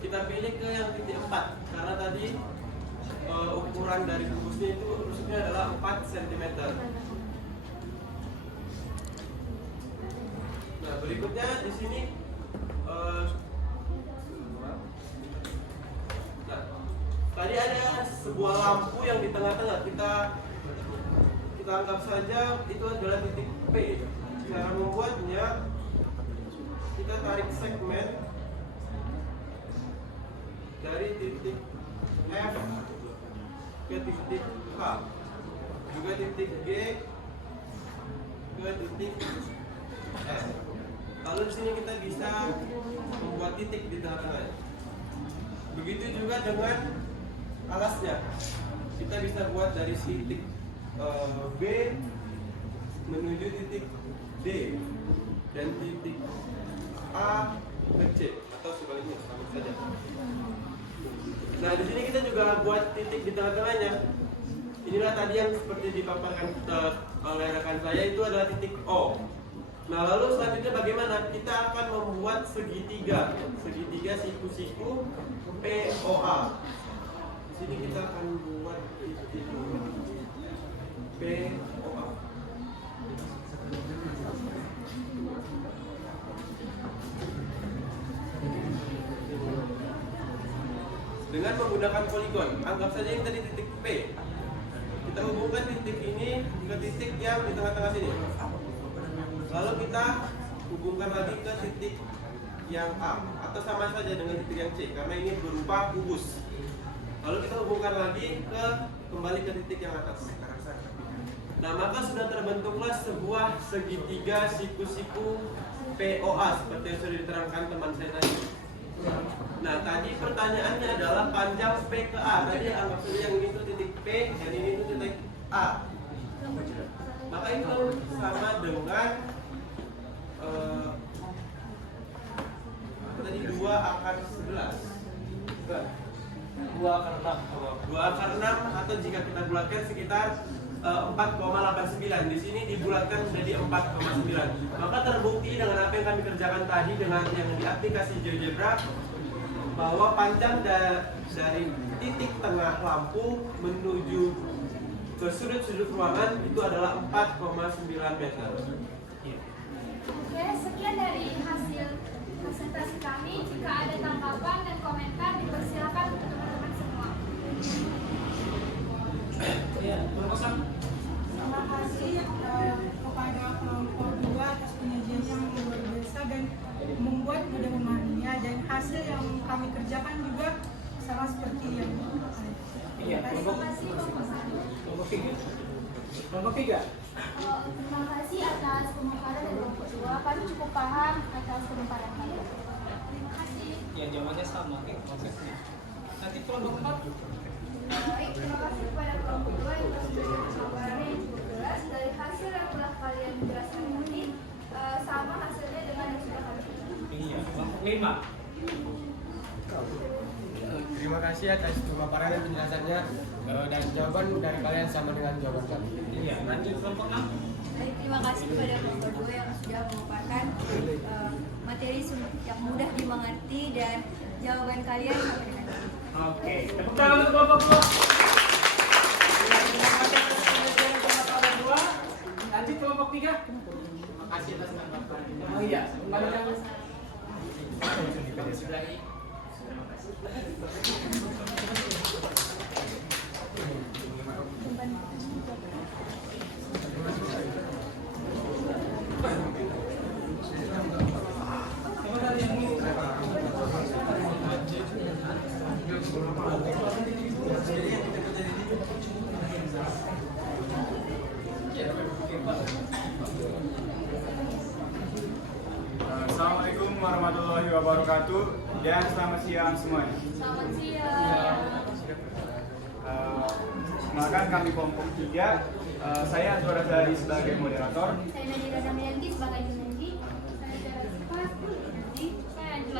kita pilih ke yang titik 4 karena tadi ukuran dari kubusnya itu rusuknya adalah 4 cm. Nah, berikutnya di sini tadi ada sebuah lampu yang di tengah-tengah, kita anggap saja itu adalah titik P. Cara membuatnya, kita tarik segmen dari titik F ke titik H, juga titik G ke titik S. Lalu di sini kita bisa membuat titik di tengah-tengah. Begitu juga dengan alasnya, kita bisa buat dari titik B menuju titik D dan titik A ke C atau sebaliknya, sama saja. Nah, di sini kita juga buat titik di tengah-tengahnya. Inilah tadi yang seperti dipaparkan oleh rekan saya, itu adalah titik O. Nah, lalu selanjutnya bagaimana? Kita akan membuat segitiga siku-siku POA. Di sini kita akan buat titik POA. Dengan menggunakan poligon, anggap saja ini tadi titik P. Kita hubungkan titik ini ke titik yang di tengah-tengah sini. Lalu kita hubungkan lagi ke titik yang A, atau sama saja dengan titik yang C karena ini berupa kubus. Lalu kita hubungkan lagi kembali ke titik yang atas. Nah, maka sudah terbentuklah sebuah segitiga siku-siku POA seperti yang sudah diterangkan teman saya tadi. Nah, tadi pertanyaannya adalah panjang P ke A. Tadi anggap saja yang ini itu titik P dan ini itu titik A. Maka itu sama dengan tadi 2 akar 11. 2 akar 6. 2 akar 6 atau jika kita bulatkan sekitar 4,89. Di sini dibulatkan menjadi 4,9. Maka terbukti dengan apa yang kami kerjakan tadi dengan yang di aplikasi GeoGebra bahwa panjang dari titik tengah lampu menuju ke sudut-sudut ruangan itu adalah 4,9 meter. Oke, sekian dari hasil presentasi kami. Jika ada tanggapan dan komentar, dipersilakan untuk teman-teman semua. Terima kasih kepada kelompok 2 atas penyajian yang luar biasa dan membuat mudah memahaminya, dan hasil yang kami kerjakan juga sama seperti yang Iya, kelompok 3. Kelompok 3. Terima kasih atas pemaparan dari kelompok 2. Kami cukup paham atas pemaparan kalian. Terima kasih. Ya, jawabannya sama konsepnya. Nanti kelompok 4. Baik, terima kasih kepada kelompok 2 yang telah memberikan pemaparan yang cukup jelas. Dari hasil yang telah kalian jelaskan tadi, sama hasilnya dengan yang sudah kami jelaskan. Iya, kelompok 5. Terima kasih atas pemaparan dan penjelasannya, dan jawaban dari kalian sama dengan jawaban kami. Iya, lanjut kelompok 6. Baik, terima kasih kepada kelompok 2 yang sudah memaparkan materi yang mudah dimengerti dan jawaban kalian sama dengan kami. Oke, tepuk tangan untuk kelompok 2. Lanjut kelompok 3. Terima kasih atas pemaparan. Oh iya, kembalikan. Sudahi. Assalamualaikum warahmatullahi wabarakatuh dan selamat siang semuanya. Selamat siang. Perkenalkan kami kelompok 3. Saya Azwar Azhari sebagai moderator. Saya Nadira Damianti sebagai Jumendi. Saya Sarah Siva. Saya Angela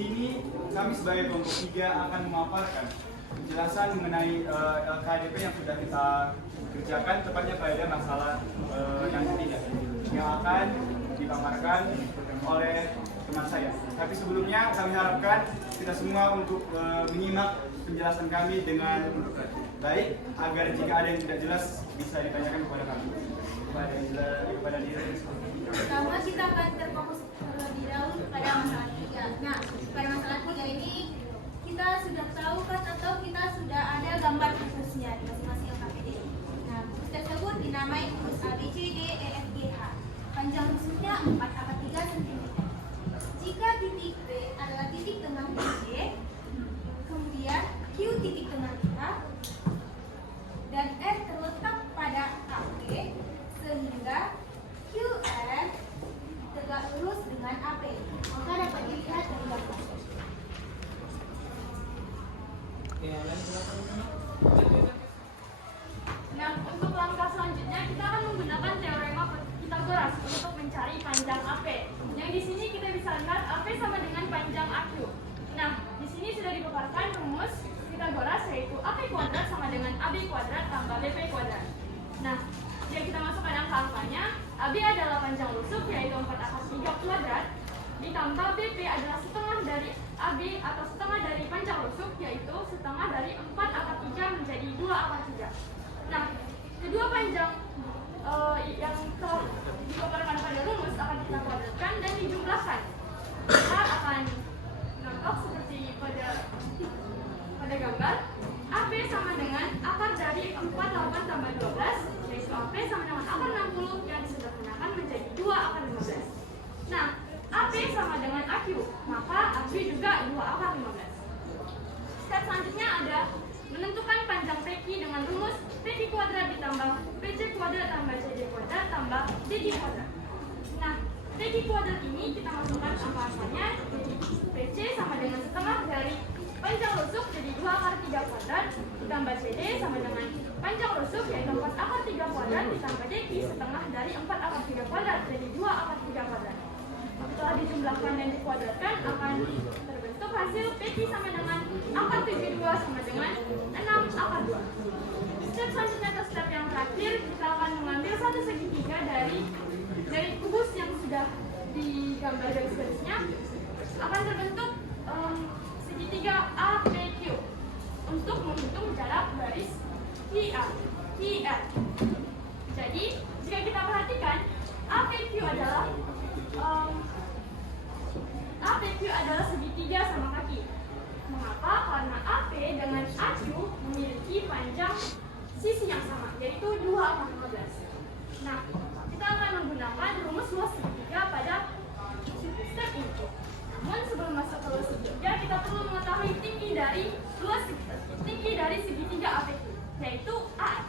sini kami sebagai kelompok 3 akan memaparkan penjelasan mengenai LKDP yang sudah kita kerjakan, tepatnya pada masalah yang ketiga yang akan dipaparkan oleh teman saya. Tapi sebelumnya kami harapkan kita semua untuk menyimak penjelasan kami dengan baik agar jika ada yang tidak jelas bisa ditanyakan kepada kami, kepada diri. Pertama kita akan terfokus terlebih dahulu pada masalah 3. Nah, pada masalah 3 ini kita sudah tahu kan atau kita sudah ada gambar khususnya di masing-masing LKPD. Nah, khusus tersebut dinamai khusus A, B, C, D, E, F, G, H. Panjang khususnya 4/3 cm. Jika titik B adalah titik tengah DC, kemudian Q titik tengah kita, dan F terletak pada AP, sehingga QR tegak lurus dengan AP. Maka dapat dilihat dari gambar. Nah, untuk langkah selanjutnya kita akan menggunakan teorema Pythagoras untuk mencari panjang AP. Yang di sini kita bisa lihat AP sama dengan panjang AQ. Nah, di sini sudah dipaparkan rumus Pythagoras yaitu AP kuadrat sama dengan AB kuadrat tambah BP kuadrat. Nah, jika kita masukkan angka-angkanya, AB adalah panjang rusuk yaitu 4/3 kuadrat, ditambah BP adalah setengah dari AB atau setengah dari panjang rusuk yaitu setengah dari 4/3 menjadi 2/3. Nah, kedua panjang yang telah dipaparkan pada rumus akan kita kuadratkan dan dijumlahkan. Kita akan contoh seperti pada gambar. AP sama dengan akar dari 48 tambah 12, yaitu AP sama dengan akar 60 yang disederhanakan menjadi 2/15. Nah, AP sama dengan AQ, maka AQ juga 2/15. Step selanjutnya ada menentukan panjang PQ dengan rumus PQ kuadrat ditambah PC kuadrat tambah CD kuadrat tambah DG kuadrat. Nah, PQ kuadrat ini kita masukkan angka-angkanya, jadi PC sama dengan setengah dari panjang rusuk jadi 2/3 kuadrat ditambah CD sama dengan panjang rusuk yaitu 4/3 kuadrat ditambah DG setengah dari 4/3 kuadrat jadi 2/3 kuadrat. Setelah dijumlahkan dan dikuadratkan akan terbentuk hasil PQ sama dengan akar 72 sama dengan 6/2. Step selanjutnya atau step yang terakhir kita akan mengambil satu segitiga dari kubus yang sudah digambar garis-garisnya, akan terbentuk segitiga APQ untuk menghitung jarak garis QR. Jadi jika kita perhatikan APQ adalah segitiga sama kaki. Mengapa? Karena AP dengan AQ memiliki panjang sisi yang sama, yaitu 2/15. Nah, kita akan menggunakan rumus luas segitiga pada step ini. Namun sebelum masuk ke luas segitiga, kita perlu mengetahui tinggi dari segitiga APQ, yaitu AS.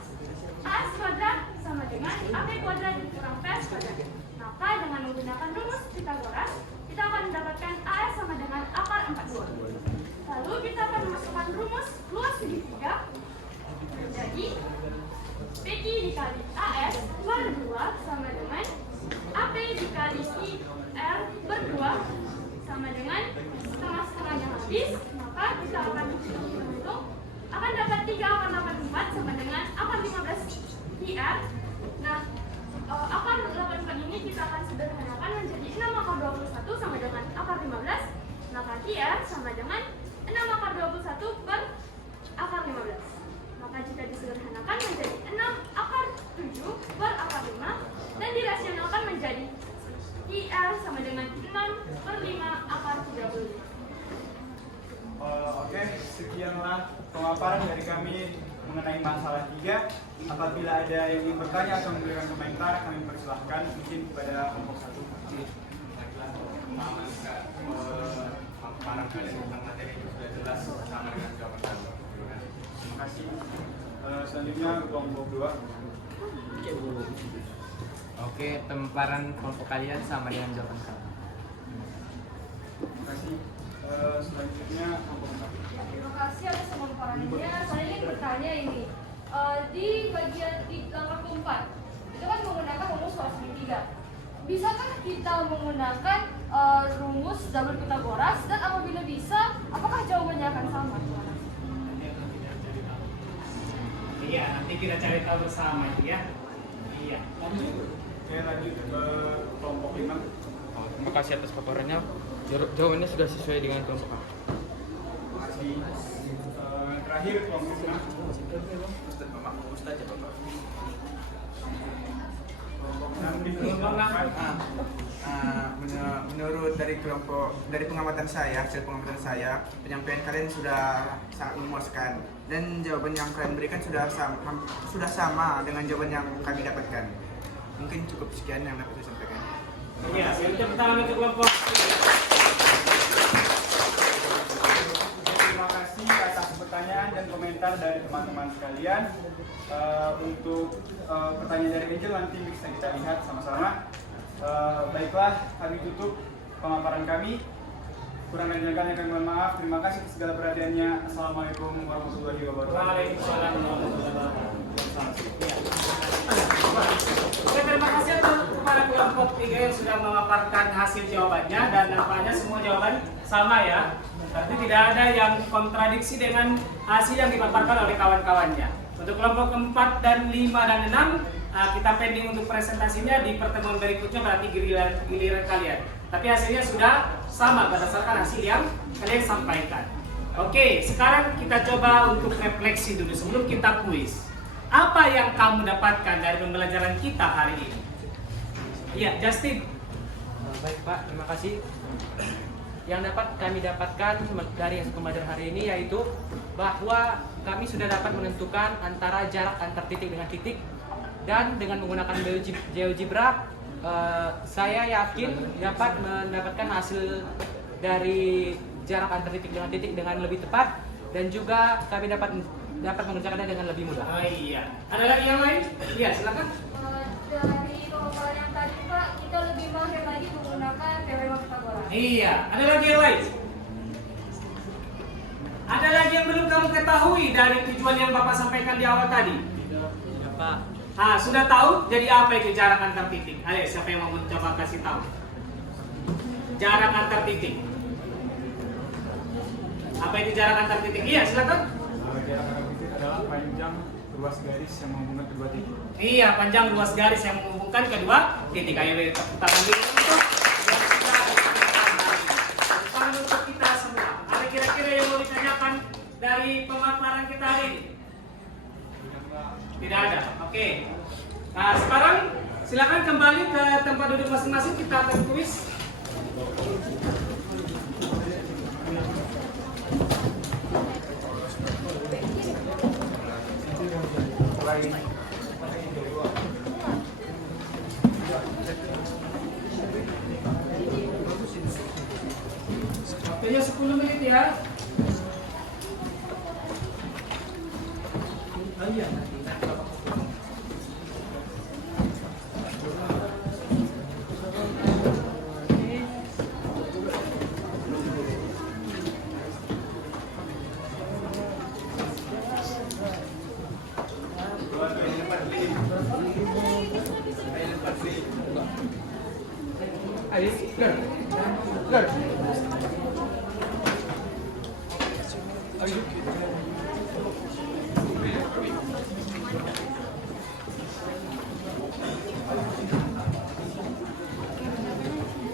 AS kuadrat sama dengan AP kuadrat dikurang PS kuadrat. Maka dengan menggunakan rumus Pythagoras, kita akan mendapatkan AS sama dengan akar 42. Lalu kita akan memasukkan rumus luas segitiga menjadi PQ dikali AS per 2 sama dengan AP dikali IR per 2 sama dengan setengah-setengahnya habis, maka kita akan menghitung akan dapat 3/84 sama dengan akar 15 IR. Nah, akar 84 ini kita akan sederhanakan menjadi 6/21 sama dengan akar 15, maka IR sama dengan 6/21 per akar 15. Maka jika disederhanakan menjadi 6/7 per akar 5 dan dirasionalkan menjadi IR sama dengan 6/5/35. Oke, sekianlah pemaparan dari kami mengenai masalah 3. Apabila ada yang ingin bertanya atau memberikan komentar, kami persilahkan mungkin kepada kelompok 1. Pemaparan kalian tentang materi itu sudah jelas sama dengan jawaban. Terima kasih. Selanjutnya kelompok 2. Oke, pemaparan kelompok kalian sama dengan jawaban kalian. Terima kasih. Selanjutnya kelompok 4. Terima kasih atas pemaparannya. Saya ingin bertanya ini. Di bagian di langkah keempat itu kan menggunakan rumus luas segitiga. Bisakah kita menggunakan rumus double Pythagoras, dan apabila bisa, apakah jawabannya akan sama? Iya, nanti kita cari tahu bersama ya. Iya. Oke, lanjut ke kelompok 5. Terima kasih atas paparannya. Jawabannya sudah sesuai dengan kelompok A. Masih terakhir kelompok 6. Ustaz ya Bapak. Menurut dari pengamatan saya, hasil pengamatan saya, penyampaian kalian sudah sangat memuaskan dan jawaban yang kalian berikan sudah sama dengan jawaban yang kami dapatkan. Mungkin cukup sekian yang dapat saya sampaikan. Iya, tepuk tangan untuk kelompok. Terima kasih atas pertanyaan dan komentar dari teman-teman sekalian. Untuk pertanyaan dari Angel nanti bisa kita lihat sama-sama. Baiklah, kami tutup pemaparan kami. Kurang dan lebihnya kami mohon maaf. Terima kasih atas segala perhatiannya. Assalamualaikum warahmatullahi wabarakatuh. Waalaikumsalam warahmatullahi wabarakatuh. Oke, terima kasih kepada kelompok 3 yang sudah memaparkan hasil jawabannya, dan nampaknya semua jawaban sama ya. Tapi tidak ada yang kontradiksi dengan hasil yang dipaparkan oleh kawan-kawannya. Untuk kelompok 4 dan 5 dan 6 kita pending untuk presentasinya di pertemuan berikutnya, berarti giliran kalian. Tapi hasilnya sudah sama berdasarkan hasil yang kalian sampaikan. Oke, sekarang kita coba untuk refleksi dulu sebelum kita kuis. Apa yang kamu dapatkan dari pembelajaran kita hari ini? Iya, Justin. Baik Pak, terima kasih. Yang dapat kami dapatkan dari hasil pembelajaran hari ini yaitu bahwa kami sudah dapat menentukan antara jarak antar titik dengan titik, dan dengan menggunakan GeoGebra saya yakin dapat mendapatkan hasil dari jarak antar titik dengan lebih tepat, dan juga kami dapat mengerjakannya dengan lebih mudah. Oh iya. Ada lagi yang lain? Iya, silakan. Dari pemaparan yang tadi Pak, kita lebih mahir lagi menggunakan teorema Pythagoras. Iya, ada lagi yang lain? Ada lagi yang belum kamu ketahui dari tujuan yang Bapak sampaikan di awal tadi? Tidak Pak. Sudah tahu? Jadi apa itu jarak antar titik? Ayo, siapa yang mau mencoba kasih tahu? Jarak antar titik. Apa itu jarak antar titik? Iya, silakan. Jarak antar titik adalah panjang ruas garis yang menghubungkan kedua titik. Iya, panjang ruas garis yang menghubungkan kedua titik. Ayo tepuk tangan dulu untuk untuk kita semua. Ada kira-kira yang mau ditanyakan dari pemaparan kita hari ini? Tidak ada. Oke. Nah, sekarang silakan kembali ke tempat duduk masing-masing, kita akan kuis. Waktunya 10 menit ya. Oh iya, nanti Bapak.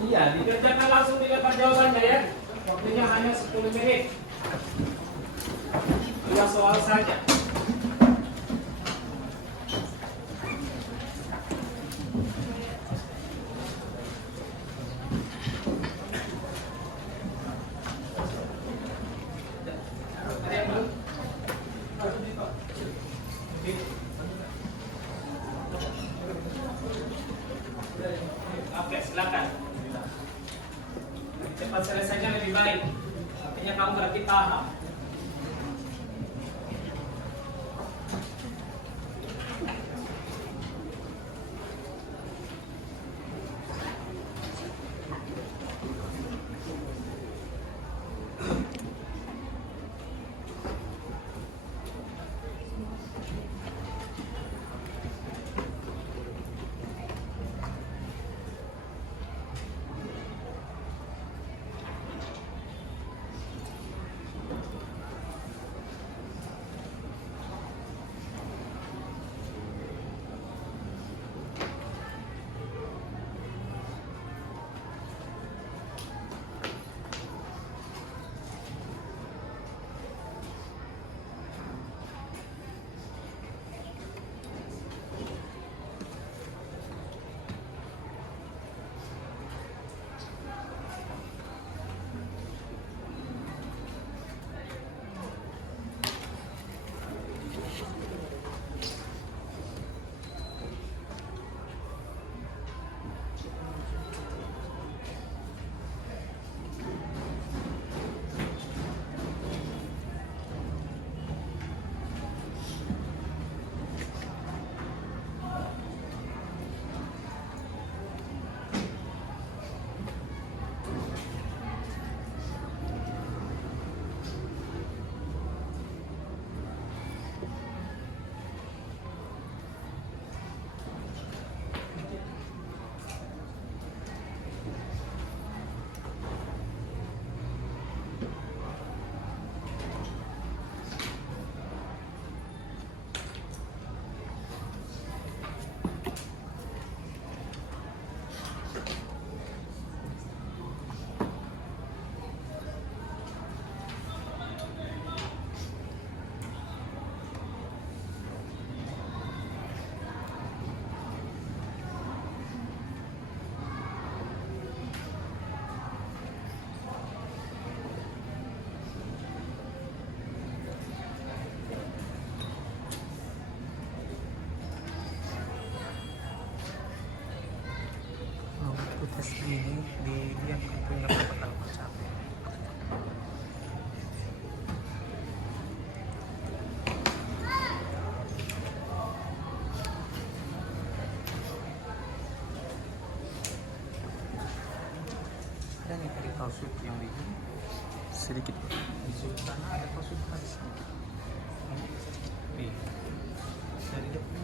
Iya, dikerjakan langsung didapat jawabannya ya. Waktunya hanya 10 menit. 2 soal saja. Oke, silakan. Cepat selesainya lebih baik. Artinya kamu berarti paham. Aku tes ini di dia punya bakal capek. Ada nih tadi kalsut yang di sedikit di sana ada kalsut sedikit. Nih dari depan.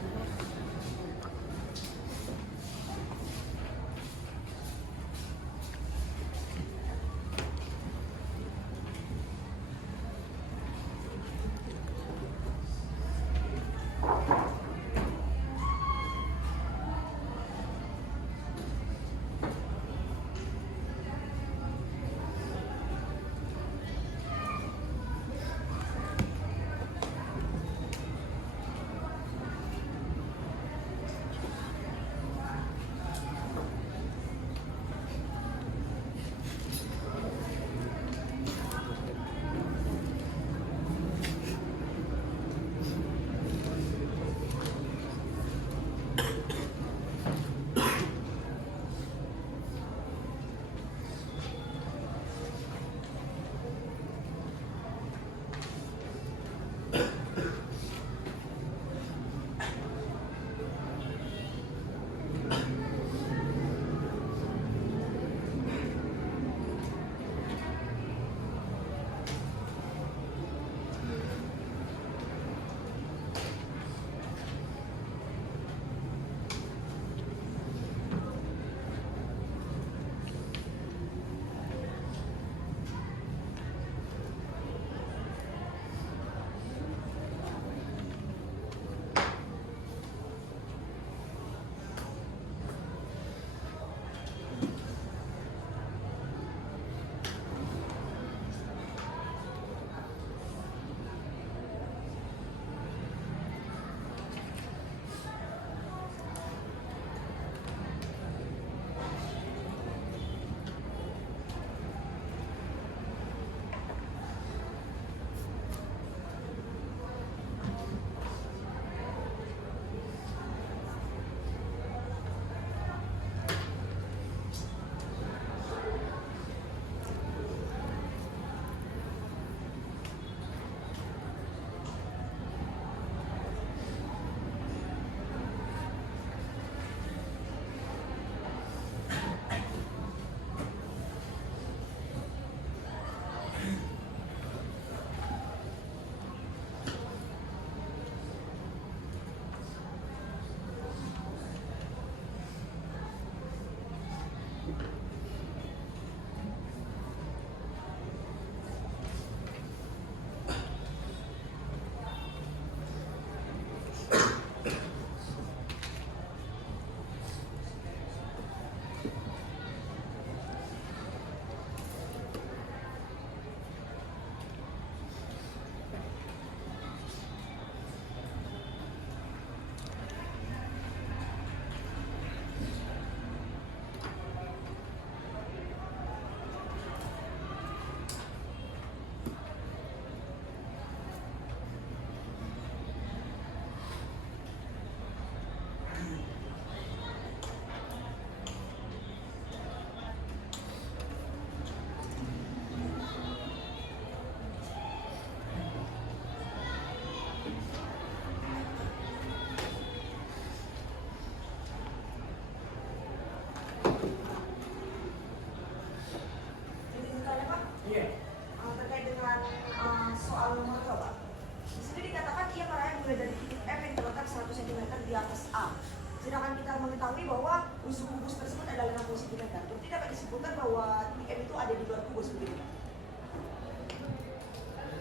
Sedangkan kita mengetahui bahwa usus kubus tersebut adalah 60 cm. Berarti dapat disebutkan bahwa M itu ada di luar kubus begitu.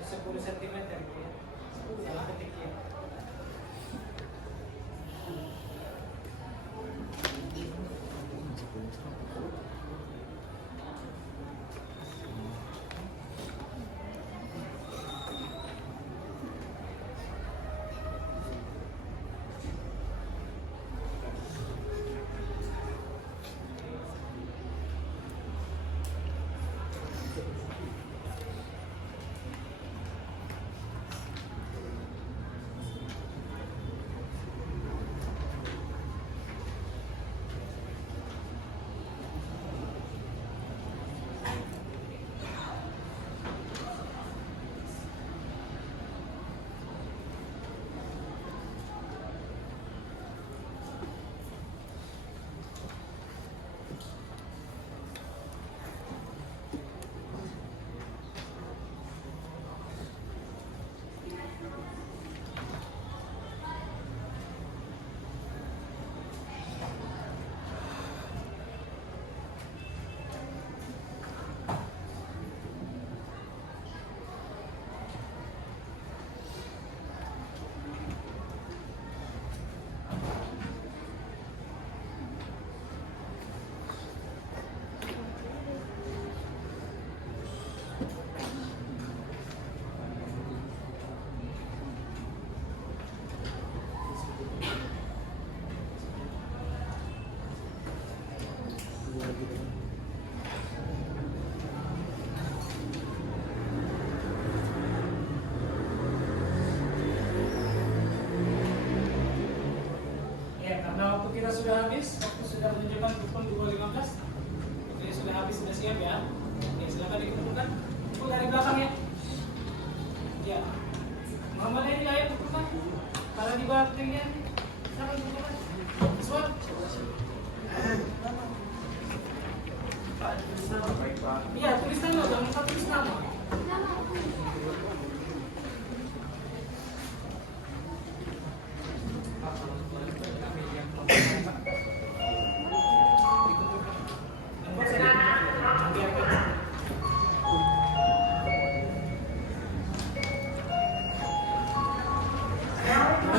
10 cm gitu ya. Salah ketiknya. waktu kita sudah habis, waktu sudah menunjukkan pukul 2.15. Oke, sudah habis, sudah siap ya. Oke, silakan diketemukan. Pukul dari belakang ya. Ya. Muhammad ini layak pukulkan. Kalau di bawah piringnya, silakan pukulkan. Suara. Iya, tulis nama, jangan lupa tulis nama. Jangan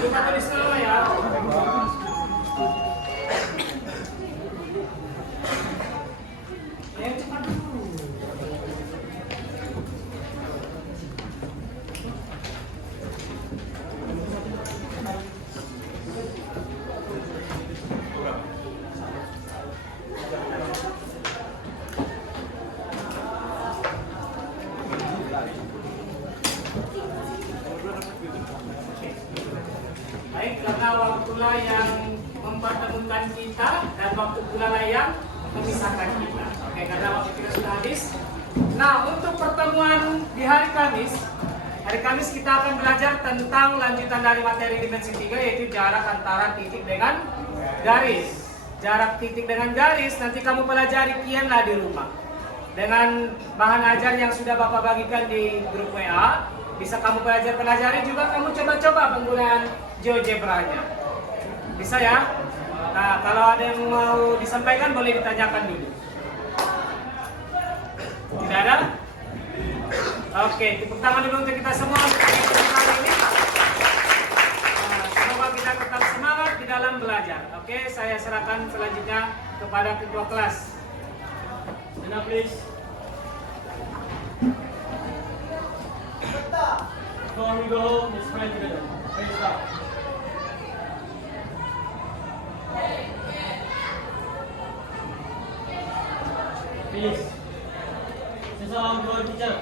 lupa tulis nama ya. Yang cepat dulu. Baik, karena waktulah yang mempertemukan kita dan waktu pula lah yang memisahkan kita. Oke, karena waktu kita sudah habis. Nah, untuk pertemuan di hari Kamis kita akan belajar tentang lanjutan dari materi dimensi 3, yaitu jarak antara titik dengan garis. Jarak titik dengan garis nanti kamu pelajari kianlah di rumah. Dengan bahan ajar yang sudah Bapak bagikan di grup WA, bisa kamu pelajari juga, kamu coba-coba penggunaan GeoGebra-nya. Bisa ya? Nah, kalau ada yang mau disampaikan boleh ditanyakan dulu. Tidak ada? Oke, tepuk tangan dulu untuk kita semua untuk kali ini. Semoga kita tetap semangat di dalam belajar. Oke, saya serahkan selanjutnya kepada ketua kelas. Nana, please. Before we go home, let's pray together. Praise God. Please. Salam to our teacher.